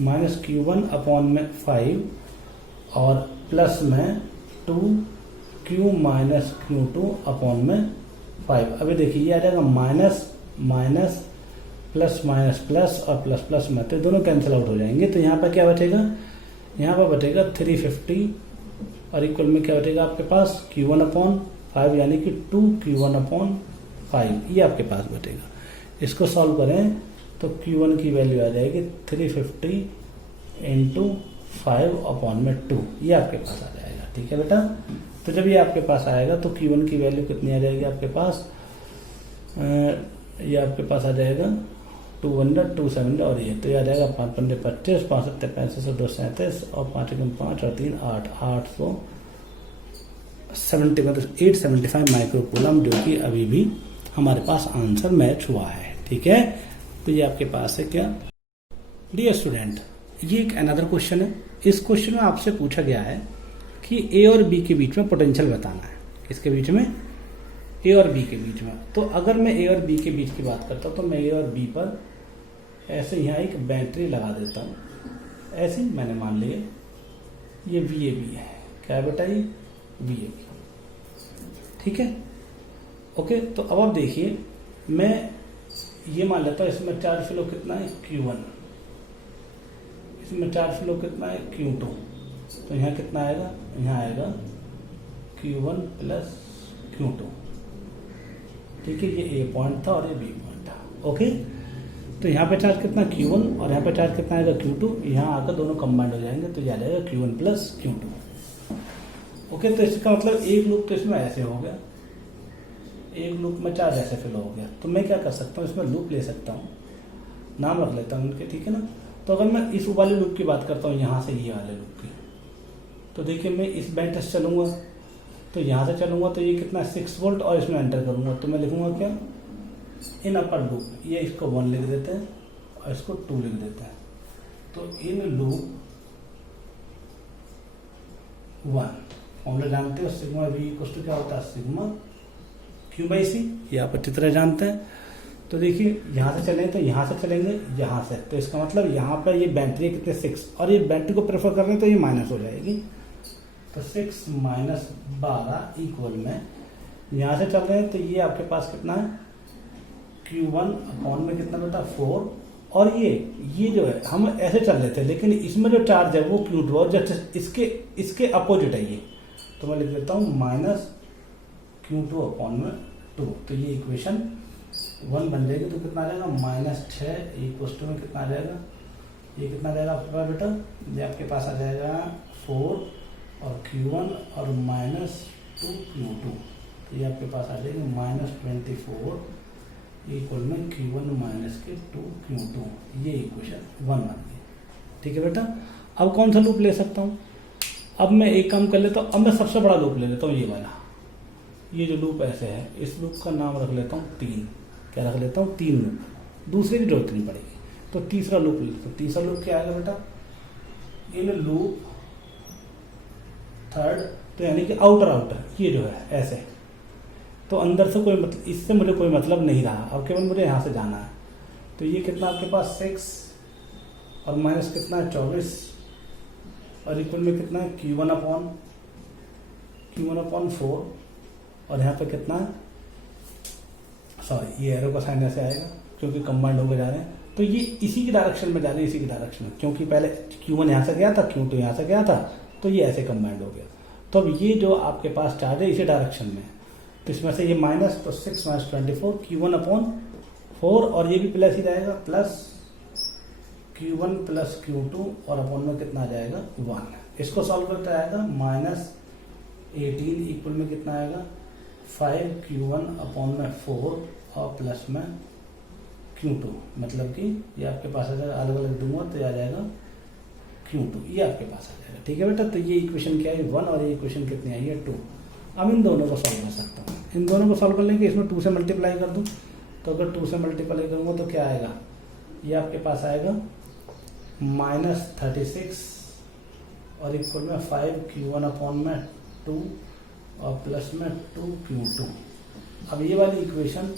माइनस Q1 अपॉन में 5 और प्लस में 2 Q माइनस Q2 अपॉन में 5। अभी देखिए ये आ जाएगा minus minus plus minus plus और प्लस प्लस में, तो दोनों कैंसिल आउट हो जाएंगे। तो यहाँ पर क्या बचेगा, यहाँ पर बचेगा 350, और इक्वल में क्या बचेगा आपके पास Q1 अपॉन 5 यानी कि 2 Q1 अपॉन 5, ये आपके पास बचेगा। इसको सॉल्व करें तो Q1 की वैल्यू आ जाएगी 350 इंटू 5 अपॉन में 2, ये आपके पास आ जाएगा, ठीक है बेटा। तो जब ये आपके पास आएगा तो Q1 की वैल्यू कितनी आ जाएगी आपके पास ये आपके पास आ जाएगा 200, 270 और ये तो ये आ जाएगा 5 पंजे 25, 5 सत्ते 35 और 2 37 और 5 एकम 5 और 3 8, 870 मतलब 875 माइक्रो कूलम, जो कि अभी भी हमारे पास आंसर मैच हुआ है। ठीक है, तो ये आपके पास है क्या। डियर स्टूडेंट, ये एक अनदर क्वेश्चन है। इस क्वेश्चन में आपसे पूछा गया है कि ए और बी के बीच में पोटेंशियल बताना है। इसके बीच में ए और बी के बीच में, तो अगर मैं ए और बी के बीच की बात करता हूँ तो मैं ए और बी पर ऐसे यहाँ एक बैटरी लगा देता हूँ। ऐसे ही मैंने मान लिया ये वी ए बी है। क्या बेटा, ये वी ए बी। ठीक है, ओके। तो अब आप देखिए, मैं ये मान लेता हूँ इसमें चार्ज फ्लो कितना है Q1, इसमें चार्ज फ्लो कितना है Q2। तो यहाँ कितना आएगा, यहाँ आएगा Q1 प्लस Q2। ठीक है, ये ए पॉइंट था और ये बी पॉइंट था। ओके, तो यहाँ पे चार्ज कितना Q1 और यहाँ पे चार्ज कितना आएगा Q2। यहाँ आकर दोनों कंबाइंड हो जाएंगे तो ये आ जाएगा Q1 प्लस Q2। ओके, तो इसका मतलब एक लूप तो इसमें ऐसे हो गया, एक लूप में चार्ज ऐसे फिल हो गया। तो मैं क्या कर सकता हूँ, इसमें लूप ले सकता हूँ, नाम रख लेता हूँ उनके। ठीक है ना, तो अगर मैं इस वाले लूप की बात करता हूँ, यहाँ से ये वाले लूप की, तो देखिए मैं इस बैंड से चलूंगा, तो यहाँ से चलूंगा तो ये कितना 6 वोल्ट और इसमें एंटर करूंगा तो मैं लिखूंगा क्या, इन अपर लूप। ये इसको 1 लिख देते हैं और इसको 2 लिख देते हैं। तो इन लूप 1 फॉर्मूला जानते हो, सिग्मा वी इक्वल टू क्या होता है, सिग्मा क्यू बाई सी। ये आप अच्छी तरह जानते हैं। तो देखिए यहाँ से चलें तो यहाँ से चलेंगे यहाँ से, तो इसका मतलब यहाँ पर ये बैटरी कितने 6 और ये बैटरी को प्रेफर कर रहे हैं तो ये माइनस हो जाएगी। तो 6 माइनस 12 इक्वल में यहाँ से चल रहे हैं तो ये आपके पास कितना है Q1 अपॉन में कितना बेटा 4। और ये जो है हम ऐसे चल रहे थे, लेकिन इसमें जो चार्ज है वो Q2 और जस्ट इसके अपोजिट है ये, तो मैं लिख देता हूँ माइनस Q2 अपॉन में 2। तो ये इक्वेशन 1 बन जाएगी। तो कितना आ जाएगा -6 इक्वल टू में कितना आ जाएगा, ये कितना आ जाएगा आपके पास बेटा, ये आपके पास आ जाएगा 4 और Q1 और -2 Q2। तो ये आपके पास आ जाएगी -24 इक्वल में Q1 माइनस के 2 Q2। ये इक्वेशन 1 बन गई। ठीक है बेटा, अब कौन सा लूप ले सकता हूँ, अब मैं एक काम कर लेता हूँ, अब मैं सबसे बड़ा लूप ले लेता हूँ, ये वाला, ये जो लूप ऐसे है, इस लूप का नाम रख लेता हूँ 3। क्या रख लेता हूँ, 3 लूप, दूसरे की जरूरत नहीं पड़ेगी। तो तीसरा लूप ले लेता हूँ। तीसरा लूप क्या आएगा बेटा, इन लूप थर्ड, तो यानी कि आउटर ये जो है ऐसे, तो अंदर से कोई मतलब, इससे मुझे कोई मतलब नहीं रहा, अब केवल मुझे यहाँ से जाना है। तो ये कितना आपके पास 6 और माइनस कितना है 24 और इक्वल में कितना है Q1 अपॉन 4 और यहाँ पे कितना है, सॉरी ये एरो का साइन ऐसे आएगा क्योंकि कंबाइंड होकर जा रहे हैं। तो ये इसी की डायरेक्शन में जा रहे हैं, इसी की डायरेक्शन में, क्योंकि पहले Q1 यहाँ से गया था, Q2 यहाँ से गया था, तो ये ऐसे कंबाइंड हो गया। तो अब ये जो आपके पास चार्ज है इसी डायरेक्शन में, तो इसमें से ये माइनस, तो 6 माइनस 24 Q1 अपॉन 4 और ये भी प्लस ही जाएगा, प्लस Q1 प्लस Q2 और अपॉन में कितना आ जाएगा 1। इसको सॉल्व करते आएगा -18 इक्वल में कितना आएगा 5 Q1 अपॉन में 4 और प्लस में Q2, मतलब कि ये आपके पास आ जाएगा, अलग अलग दूंगा तो आ जाएगा Q2, ये आपके पास आ जाएगा। ठीक है बेटा, तो ये इक्वेशन क्या है 1 और ये इक्वेशन कितनी आई है 2। अब इन दोनों को सॉल्व कर सकता हूँ, इन दोनों को सॉल्व कर लेंगे, इसमें 2 से मल्टीप्लाई कर दूँ, तो अगर 2 से मल्टीप्लाई करूँगा तो क्या आएगा, ये आपके पास आएगा -36 और इक्वल में 5 Q1 अपॉन में 2 और प्लस में 2 Q2। अब ये वाली इक्वेशन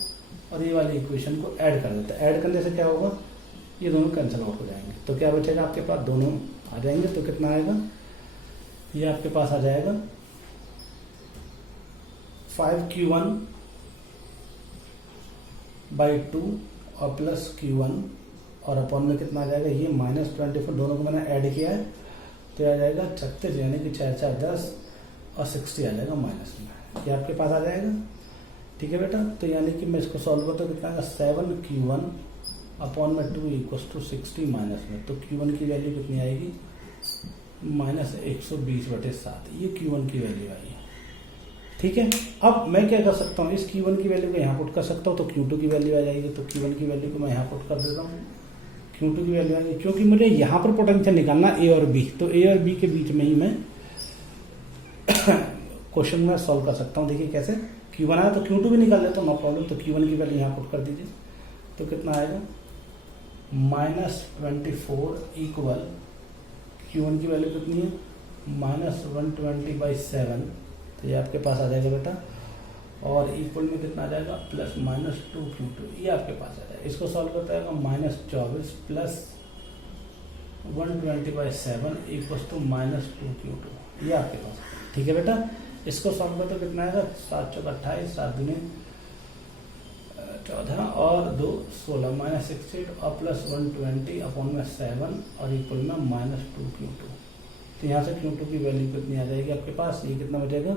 और ये वाली इक्वेशन को ऐड कर देते हैं। ऐड करने से क्या होगा, ये दोनों कैंसिल आउट हो जाएंगे, तो क्या बचेगा आपके पास, दोनों आ जाएंगे। तो कितना आएगा, ये आपके पास आ जाएगा 5 Q1 बाई 2 और प्लस Q1 और अपॉन में कितना आ जाएगा, ये -24, दोनों को मैंने ऐड किया है तो आ जाएगा 36, यानी कि 4 4 10 और 60 आ जाएगा माइनस में, ये आपके पास आ जाएगा। ठीक है बेटा, तो यानी कि मैं इसको सॉल्व करता हूँ, कितना आएगा 7 Q1 अपॉन में 2 इक्वल टू 60 माइनस में, तो Q1 की वैल्यू कितनी आएगी -120/7, ये Q1 की वैल्यू आई है। ठीक है। अब मैं क्या कर सकता हूँ, इस Q1 की वैल्यू को यहाँ पुट कर सकता हूँ, तो Q2 की वैल्यू आ जाएगी। तो Q1 की वैल्यू को मैं यहाँ पुट कर देता हूँ, Q2 की वैल्यू आ जाएगी। क्योंकि मुझे यहाँ पर पोटेंशियल निकालना ए और बी, तो ए और बी के बीच में ही मैं क्वेश्चन में सॉल्व कर सकता हूँ। देखिए कैसे, Q1 आया तो Q2 भी निकाल लेता हूँ, नो प्रॉब्लम। तो Q1 की वैल्यू यहाँ पुट कर दीजिए, तो कितना आएगा -24 इक्वल Q1 की वैल्यू कितनी है -120/7, तो ये आपके पास आ जाएगा बेटा। और इक्वल में कितना आ जाएगा +-2Q2, ये आपके पास आ जाएगा। इसको सॉल्व करता है -24 + 120/7 इक्वल टू -2Q2, ये आपके पास। ठीक है बेटा, इसको सॉल्व करते तो कितना आएगा 7 × 28, 7 × 14 और 2 16 -68 और +120/7 और इक्वल में -2Q2। तो यहाँ से Q2 की वैल्यू कितनी आ जाएगी आपके पास, ये कितना बचेगा,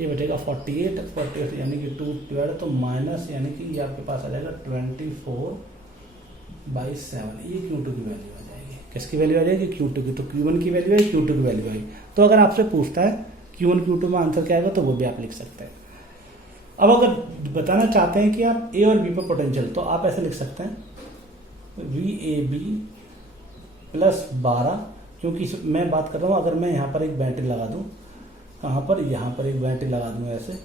ये बचेगा 48 यानी कि 2 तो माइनस यानी कि ये आपके पास आ जाएगा 24/7, ये Q2 की वैल्यू आ जाएगी। किसकी वैल्यू आ जाएगी, Q2 की। तो Q1 की वैल्यू है, Q2 की वैल्यू आई। तो अगर आपसे पूछता है Q1 Q2 में आंसर क्या आएगा, तो वो भी आप लिख सकते हैं। अब अगर बताना चाहते हैं कि आप ए और बी पर पोटेंशियल, तो आप ऐसे लिख सकते हैं VAB +12, क्योंकि मैं बात कर रहा हूँ अगर मैं यहाँ पर एक बैटरी लगा दूँ, कहाँ पर, यहाँ पर एक बैटरी लगा दूँ ऐसे,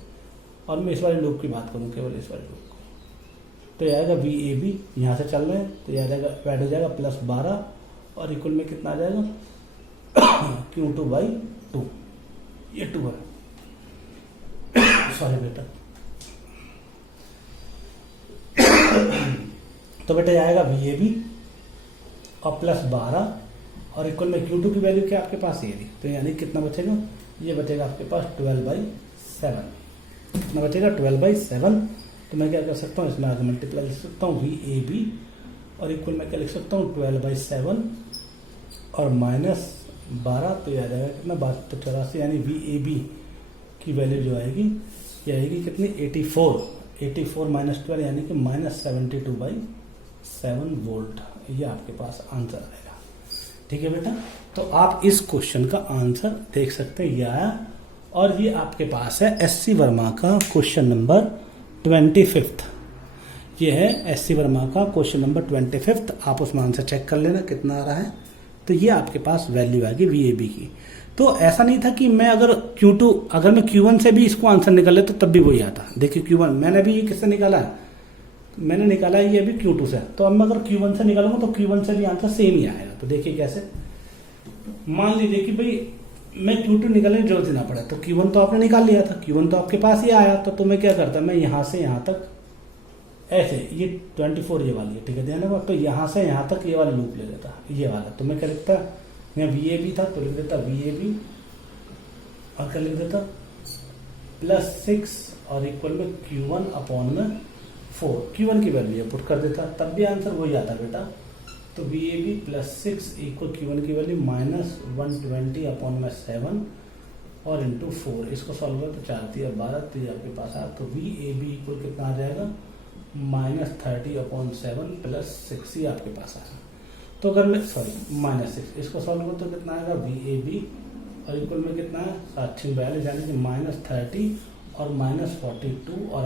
और मैं इस वाले लूप की बात करूँ, केवल इस वाले लूप को, तो ये आएगा VAB, यहाँ से चल रहे हैं तो ये आ जाएगा, ऐड हो जाएगा +12 और इक्वल में कितना आ जाएगा Q2/2, ये 2 है, सॉरी बेटा। तो बेटा आएगा VAB और +12 और इक्वल में Q2 की वैल्यू क्या आपके पास, ये थी। तो यानी कितना बचेगा, ये बचेगा आपके पास 12/7, कितना बचेगा 12/7। तो मैं क्या कर सकता हूँ, इसमें आगे मल्टीप्लाई लिख सकता हूँ VAB और इक्वल में क्या लिख सकता हूँ 12/7 और -12, तो ये आ जाएगा कितना 7284, यानी VAB की वैल्यू जो आएगी ये आएगी कितनी 84 -12 यानी कि -72/7 वोल्ट, ये आपके पास आंसर आएगा। ठीक है बेटा, तो आप इस क्वेश्चन का आंसर देख सकते हैं, ये आया। और ये आपके पास है SC वर्मा का क्वेश्चन नंबर 25। ये है SC वर्मा का क्वेश्चन नंबर 25। आप उसमें आंसर चेक कर लेना कितना आ रहा है। तो ये आपके पास वैल्यू आ गई VAB की। तो ऐसा नहीं था कि मैं अगर मैं Q1 से भी इसको आंसर निकाल ले तो तब भी वही आता। देखिए Q1 मैंने भी ये किससे निकाला है, मैंने निकाला है ये अभी Q2 से। तो अब मैं अगर Q1 से निकालूंगा तो Q1 से भी आंसर सेम ही आएगा। तो देखिए कैसे, मान लीजिए कि भाई मैं Q2 निकालने की जरूरत ही ना पड़े, तो Q1 तो आपने निकाल लिया था, Q1 तो आपके पास ही आया। तो मैं क्या करता, मैं यहाँ से यहाँ तक ऐसे, ये 24 ये वाली है, ठीक है ध्यान रखो। तो यहाँ से यहाँ तक ये वाला लूप ले लेता, ये वाला। तो मैं क्या लिखता, यहाँ VAB था तो लिख देता VAB और क्या लिख देता +6 और इक्वल में Q1/4, Q1 की वैल्यू पुट कर देता, तब भी आंसर वही आता बेटा। तो VAB +6 इक्वल Q1 की वैल्यू -120/7 और इंटू 4, इसको सॉल्व कर तो 4 × 12, तो ये आपके पास आया। तो VAB इक्वल कितना आ जाएगा -30/7 +6, ही आपके पास आया। तो अगर मैं -6 इसको सॉल्व कर तो कितना आएगा VAB और इक्वल में कितना है 742 यानी कि -30 और -42 और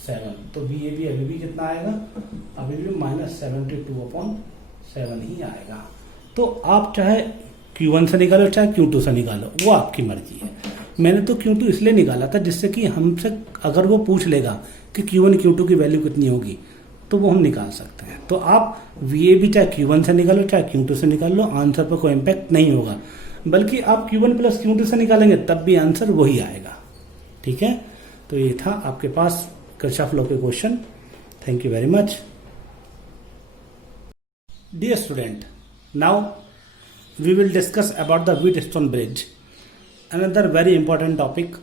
/7। तो VAB अभी भी कितना आएगा, अभी भी -72/7 ही आएगा। तो आप चाहे Q1 से निकालो चाहे Q2 से निकालो, वो आपकी मर्जी है। मैंने तो Q2 इसलिए निकाला था जिससे कि हमसे अगर वो पूछ लेगा कि Q1 Q2 की वैल्यू कितनी होगी तो वो हम निकाल सकते हैं। तो आप VAB चाहे Q1 से निकालो चाहे Q2 से निकाल लो, आंसर पर कोई इम्पैक्ट नहीं होगा। बल्कि आप Q1 + Q2 से निकालेंगे तब भी आंसर वही आएगा। ठीक है, तो ये था आपके पास किरचॉफ लॉ के question. Thank you very much dear student. Now we will discuss about the Wheatstone bridge, another very important topic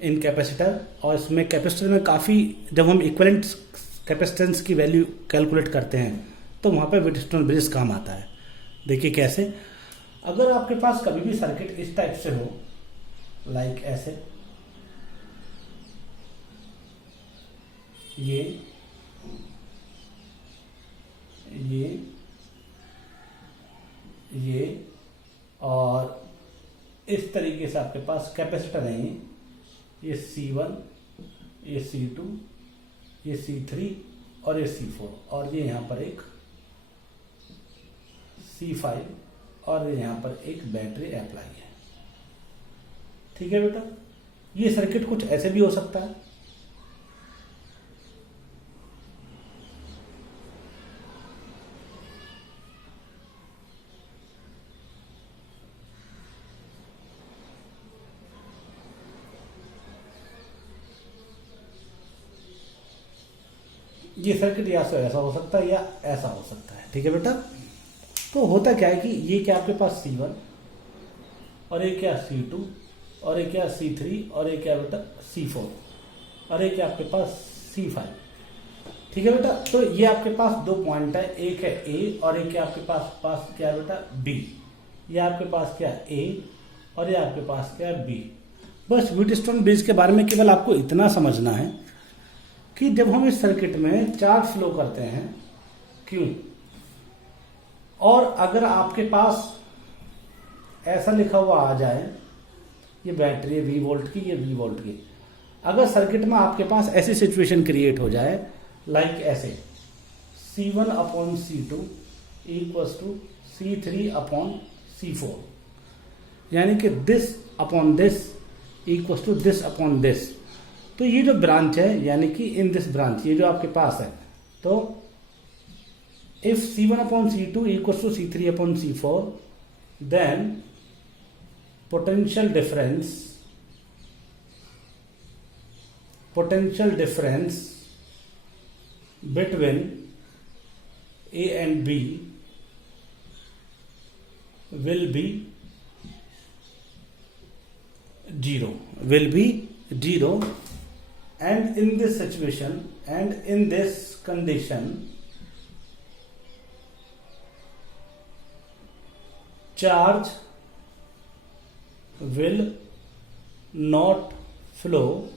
in capacitor। और इसमें कैपेसिटर में काफ़ी, जब हम इक्विवेलेंट कैपेसिटेंस की वैल्यू कैलकुलेट करते हैं तो वहाँ पे Wheatstone ब्रिज काम आता है। देखिए कैसे, अगर आपके पास कभी भी सर्किट इस टाइप से हो, लाइक ऐसे, ये और इस तरीके से आपके पास कैपेसिटर है, ये C1, ये C2, ये C3 और ये C4 और ये यहां पर एक C5 और ये यहां पर एक बैटरी अप्लाई है। ठीक है बेटा, ये सर्किट कुछ ऐसे भी हो सकता है। ये सर्किट या तो ऐसा हो सकता है या ऐसा हो सकता है। ठीक है बेटा, तो होता क्या है कि ये क्या आपके पास C1 और एक क्या C2 और एक क्या C3 और एक क्या बेटा C4 और एक क्या आपके पास C5। ठीक है बेटा, तो ये आपके पास दो पॉइंट है, एक है A और एक क्या आपके पास क्या है बेटा B। ये आपके पास क्या है A और ये आपके पास क्या है B। बस व्हीटस्टोन ब्रिज के बारे में केवल आपको इतना समझना है कि जब हम इस सर्किट में चार्ज फ्लो करते हैं क्यों, और अगर आपके पास ऐसा लिखा हुआ आ जाए, ये बैटरी है V वोल्ट की, ये V वोल्ट की, अगर सर्किट में आपके पास ऐसी सिचुएशन क्रिएट हो जाए लाइक ऐसे C1 upon C2 equals to C3 upon C4, यानी कि this upon this equals to this upon this, तो ये जो ब्रांच है यानी कि इन दिस ब्रांच ये जो आपके पास है, तो if C1 upon C2 equals to C3 upon C4 then potential difference between A and B will be zero, and in this situation and in this condition charge will not flow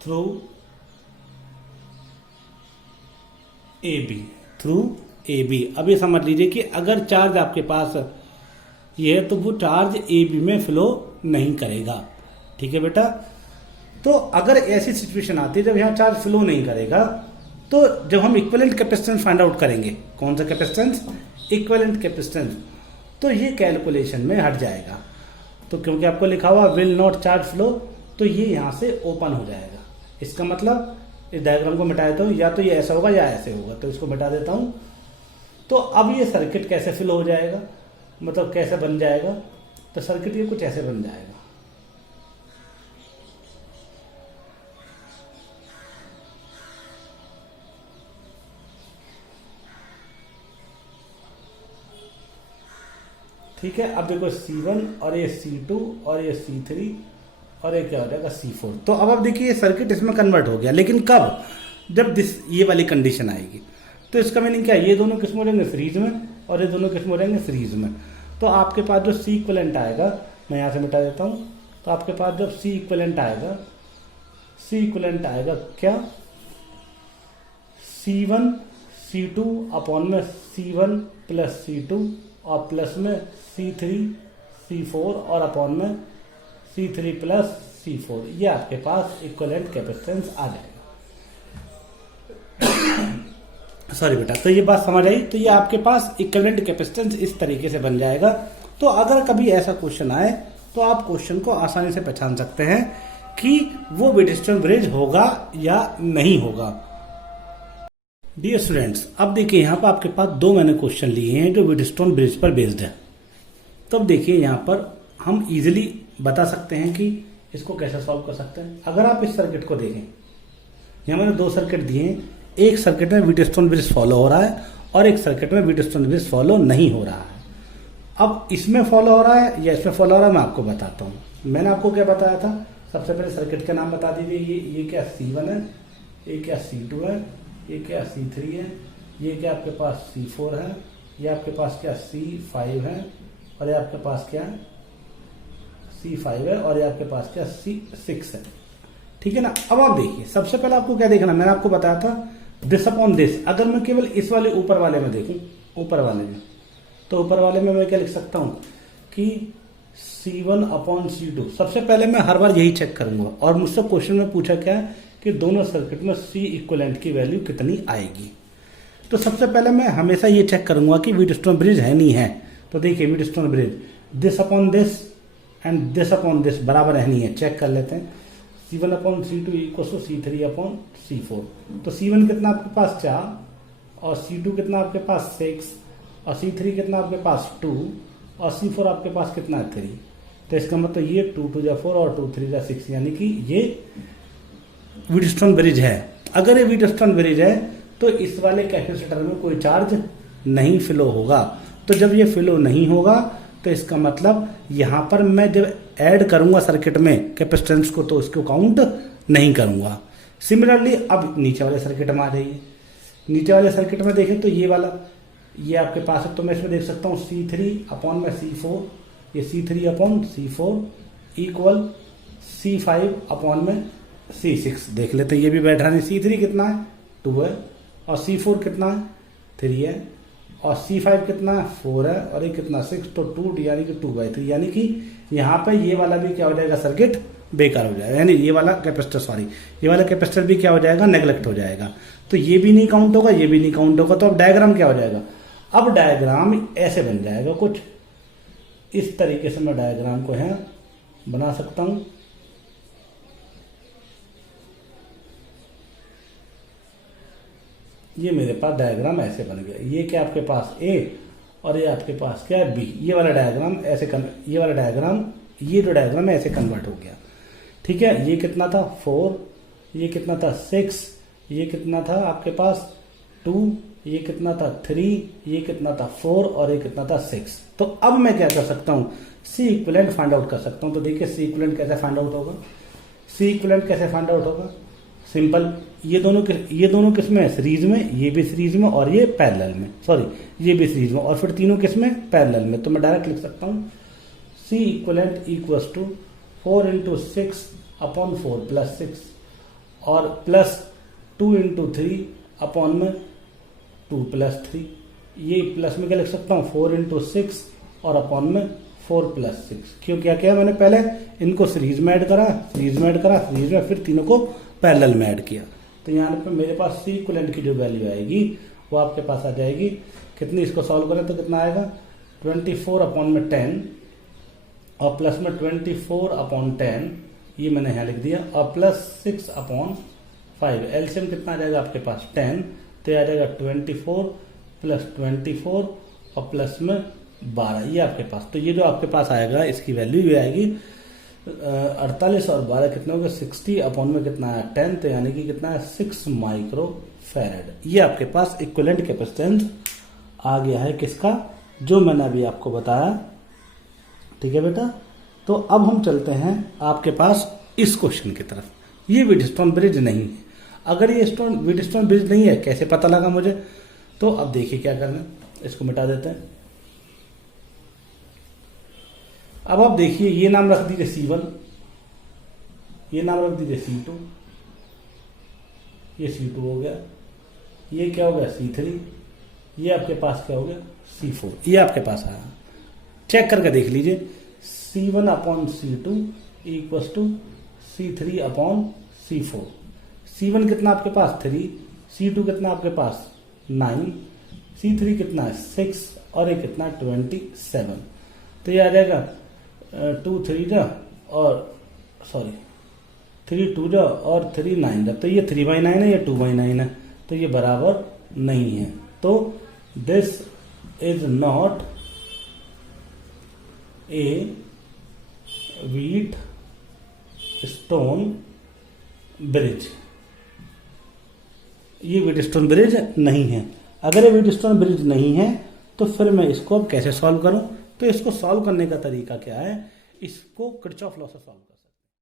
through AB। अब ये समझ लीजिए कि अगर charge आपके पास ये है तो वो चार्ज AB में फ्लो नहीं करेगा। ठीक है बेटा, तो अगर ऐसी सिचुएशन आती है जब यहाँ चार्ज फ्लो नहीं करेगा, तो जब हम इक्विवेलेंट कैपेसिटेंस फाइंड आउट करेंगे, कौन सा कैपेसिटेंस, इक्विवेलेंट कैपेसिटेंस, तो ये कैलकुलेशन में हट जाएगा। तो क्योंकि आपको लिखा हुआ विल नॉट चार्ज फ्लो, तो ये यहां से ओपन हो जाएगा। इसका मतलब इस डायग्राम को मिटा देता हूं, या तो ये ऐसा होगा या ऐसे होगा, तो इसको मिटा देता हूं। तो अब ये सर्किट कैसे फिल हो जाएगा, मतलब कैसे बन जाएगा, तो सर्किट ये कुछ ऐसे बन जाएगा। ठीक है, अब देखो C1 और ये C2 और ये C3 और ये क्या हो जाएगा C4। तो अब आप देखिए ये सर्किट इसमें कन्वर्ट हो गया, लेकिन कब, जब ये वाली कंडीशन आएगी। तो इसका मीनिंग क्या है, ये दोनों किस्म हो जाएंगे सीरीज में और ये दोनों किस्म हो जाएंगे सीरीज में। तो आपके पास जो C इक्विवेलेंट आएगा, मैं यहां से मिटा देता हूं, तो आपके पास जब C इक्विवेलेंट आएगा क्या, C1 C2 अपॉन में C1 प्लस C2 और प्लस में C3 C4 और अपॉन में C3 प्लस C4, ये आपके पास इक्विवेलेंट कैपेसिटेंस आ जाएगा। सॉरी बेटा, तो ये बात समझ आई। तो ये आपके पास इक्विवेलेंट कैपेसिटेंस इस तरीके से बन जाएगा। तो अगर कभी ऐसा क्वेश्चन आए तो आप क्वेश्चन को आसानी से पहचान सकते हैं कि वो व्हीटस्टोन ब्रिज होगा या नहीं होगा। डियर स्टूडेंट्स, अब देखिए यहाँ पर आपके पास दो मैंने क्वेश्चन लिए हैं जो व्हीटस्टोन ब्रिज पर बेस्ड है। तो अब देखिए यहाँ पर हम इजीली बता सकते हैं कि इसको कैसे सॉल्व कर सकते हैं। अगर आप इस सर्किट को देखें, यहाँ मैंने दो सर्किट दिए हैं, एक सर्किट में व्हीटस्टोन ब्रिज फॉलो हो रहा है और एक सर्किट में व्हीटस्टोन ब्रिज फॉलो नहीं हो रहा है। अब इसमें फॉलो हो रहा है या इसमें फॉलो हो रहा है, मैं आपको बताता हूँ। मैंने आपको क्या बताया था, सबसे पहले सर्किट का नाम बता दीजिए। ये क्या C1 है, ये क्या C2 है, ये क्या C3 है, ये क्या आपके पास C4 है, ये आपके पास क्या C5 है और ये आपके पास क्या C5 है और ये आपके पास क्या C6 है। ठीक है ना। अब आप देखिए, सबसे पहले आपको क्या देखना, मैंने आपको बताया था दिस अपॉन दिस। अगर मैं केवल इस वाले ऊपर वाले में देखूं, ऊपर वाले में, तो ऊपर वाले में मैं क्या लिख सकता हूं कि C1 अपॉन C2। सबसे पहले मैं हर बार यही चेक करूंगा, और मुझसे क्वेश्चन में पूछा क्या है कि दोनों सर्किट में C इक्विवेलेंट की वैल्यू कितनी आएगी। तो सबसे पहले मैं हमेशा ये चेक करूंगा कि व्हीटस्टोन ब्रिज है नहीं है। तो देखिए Wheatstone bridge this upon this and this upon this बराबर है नहीं है, चेक कर लेते हैं। C1 upon C2 equal to C3 upon C4। तो C1 कितना आपके पास 4 और C2 कितना आपके पास 6 और C3 कितना आपके पास 2 और C4 आपके पास कितना है 3। तो इसका मतलब ये 2 2 4 और 2 3 6, यानी कि ये व्हीटस्टोन ब्रिज है। अगर ये व्हीटस्टोन ब्रिज है तो इस वाले कैपेसिटर में कोई चार्ज नहीं फ्लो होगा। तो जब ये फ्लो नहीं होगा तो इसका मतलब यहां पर मैं जब ऐड करूंगा सर्किट में कैपेसिटेंस को तो इसको काउंट नहीं करूंगा। सिमिलरली अब नीचे वाले सर्किट में आ जाइए। नीचे वाले सर्किट में देखें तो ये वाला ये आपके पास है, तो मैं इसमें देख सकता हूँ C3 अपॉन में C4, ये C3 upon C4 equal C5 upon में C6। देख लेते हैं, ये भी बैठ रहा है। C3 कितना है 2 है और C4 कितना है 3 है और C5 कितना है 4 है और ये कितना 6, तो 2 यानी कि 2/3, यानी कि यहाँ पे ये वाला भी क्या हो जाएगा सर्किट बेकार हो जाएगा, यानी ये वाला कैपेसिटर ये वाला कैपेसिटर भी क्या हो जाएगा नेग्लेक्ट हो जाएगा। तो ये भी नहीं काउंट होगा, ये भी नहीं काउंट होगा। तो अब डायग्राम क्या हो जाएगा, अब डायग्राम ऐसे बन जाएगा कुछ इस तरीके से। मैं डायग्राम को है बना सकता हूं। ये मेरे पास डायग्राम ऐसे बन गया। ये क्या आपके पास A और ये आपके पास क्या है B। ये वाला डायग्राम ऐसे ये वाला डायग्राम, ये जो डायग्राम है ऐसे कन्वर्ट हो गया। ठीक है, ये कितना था 4, ये कितना था 6, ये कितना था आपके पास 2, ये कितना था 3, ये कितना था 4 और ये कितना था 6। तो अब मैं क्या कर सकता हूं, C इक्विवेलेंट फाइंड आउट कर सकता हूं। तो देखिए C इक्विवेलेंट कैसे फाइंड आउट होगा, C इक्विवेलेंट कैसे फाइंड आउट होगा, सिंपल। ये दोनों किस में है सीरीज में, ये भी सीरीज में और ये पैरेलल में, सॉरी ये भी सीरीज में और फिर तीनों किस में पैरेलल में। तो मैं डायरेक्ट लिख सकता हूं C equivalent equals to 4 × 6 upon 4 plus 6 और प्लस 2 × 3 अपॉन में 2 प्लस 3। ये प्लस में क्या लिख सकता हूँ 4 × 6 और अपॉन में 4 प्लस 6। क्यों क्या किया मैंने, पहले इनको सीरीज में ऐड करा, सीरीज में फिर तीनों को पैरेलल में ऐड किया। तो यहाँ पे मेरे पास C इक्विवेलेंट की जो वैल्यू आएगी वो आपके पास आ जाएगी कितनी। इसको सॉल्व करें तो कितना आएगा 24 अपॉन में 10 और प्लस में 24 अपॉन 10, ये मैंने यहाँ लिख दिया, और प्लस 6 अपॉन 5। एलसीएम कितना आ जाएगा आपके पास 10, तो आ जाएगा 24 प्लस 24 और प्लस में 12, ये आपके पास। तो ये जो आपके पास आएगा इसकी वैल्यू ये आएगी 48 और 12 कितना होगा 60 अपॉन में कितना है 10, तो यानी कि कितना है 6 माइक्रो फैरेड। ये आपके पास इक्विवेलेंट कैपेसिटेंस आ गया है किसका, जो मैंने अभी आपको बताया। ठीक है बेटा, तो अब हम चलते हैं आपके पास इस क्वेश्चन की तरफ। ये व्हीटस्टोन ब्रिज नहीं है। अगर ये व्हीटस्टोन ब्रिज नहीं है कैसे पता लगा मुझे, तो अब देखिए क्या करना, इसको मिटा देते हैं। अब आप देखिए ये नाम रख दीजिए C1, ये नाम रख दीजिए C2, ये C2 हो गया, ये क्या हो गया C3, ये आपके पास क्या हो गया C4। ये आपके पास आया, चेक करके देख लीजिए। C1 upon C2 equals to C3 upon C4। C1 कितना आपके पास 3, C2 कितना आपके पास 9, C3 कितना है 6 और ये कितना 27। तो ये आ जाएगा 2 3 जा और सॉरी 3 2 जा और 3 9 जा, तो ये 3/9 है, ये 2/9 है, तो ये बराबर नहीं है। तो this is not a wheat stone bridge. ये व्हीटस्टोन ब्रिज नहीं है। अगर ये व्हीटस्टोन ब्रिज नहीं है तो फिर मैं इसको अब कैसे सॉल्व करूं, तो इसको सॉल्व करने का तरीका क्या है, इसको किरचॉफ लॉ से सॉल्व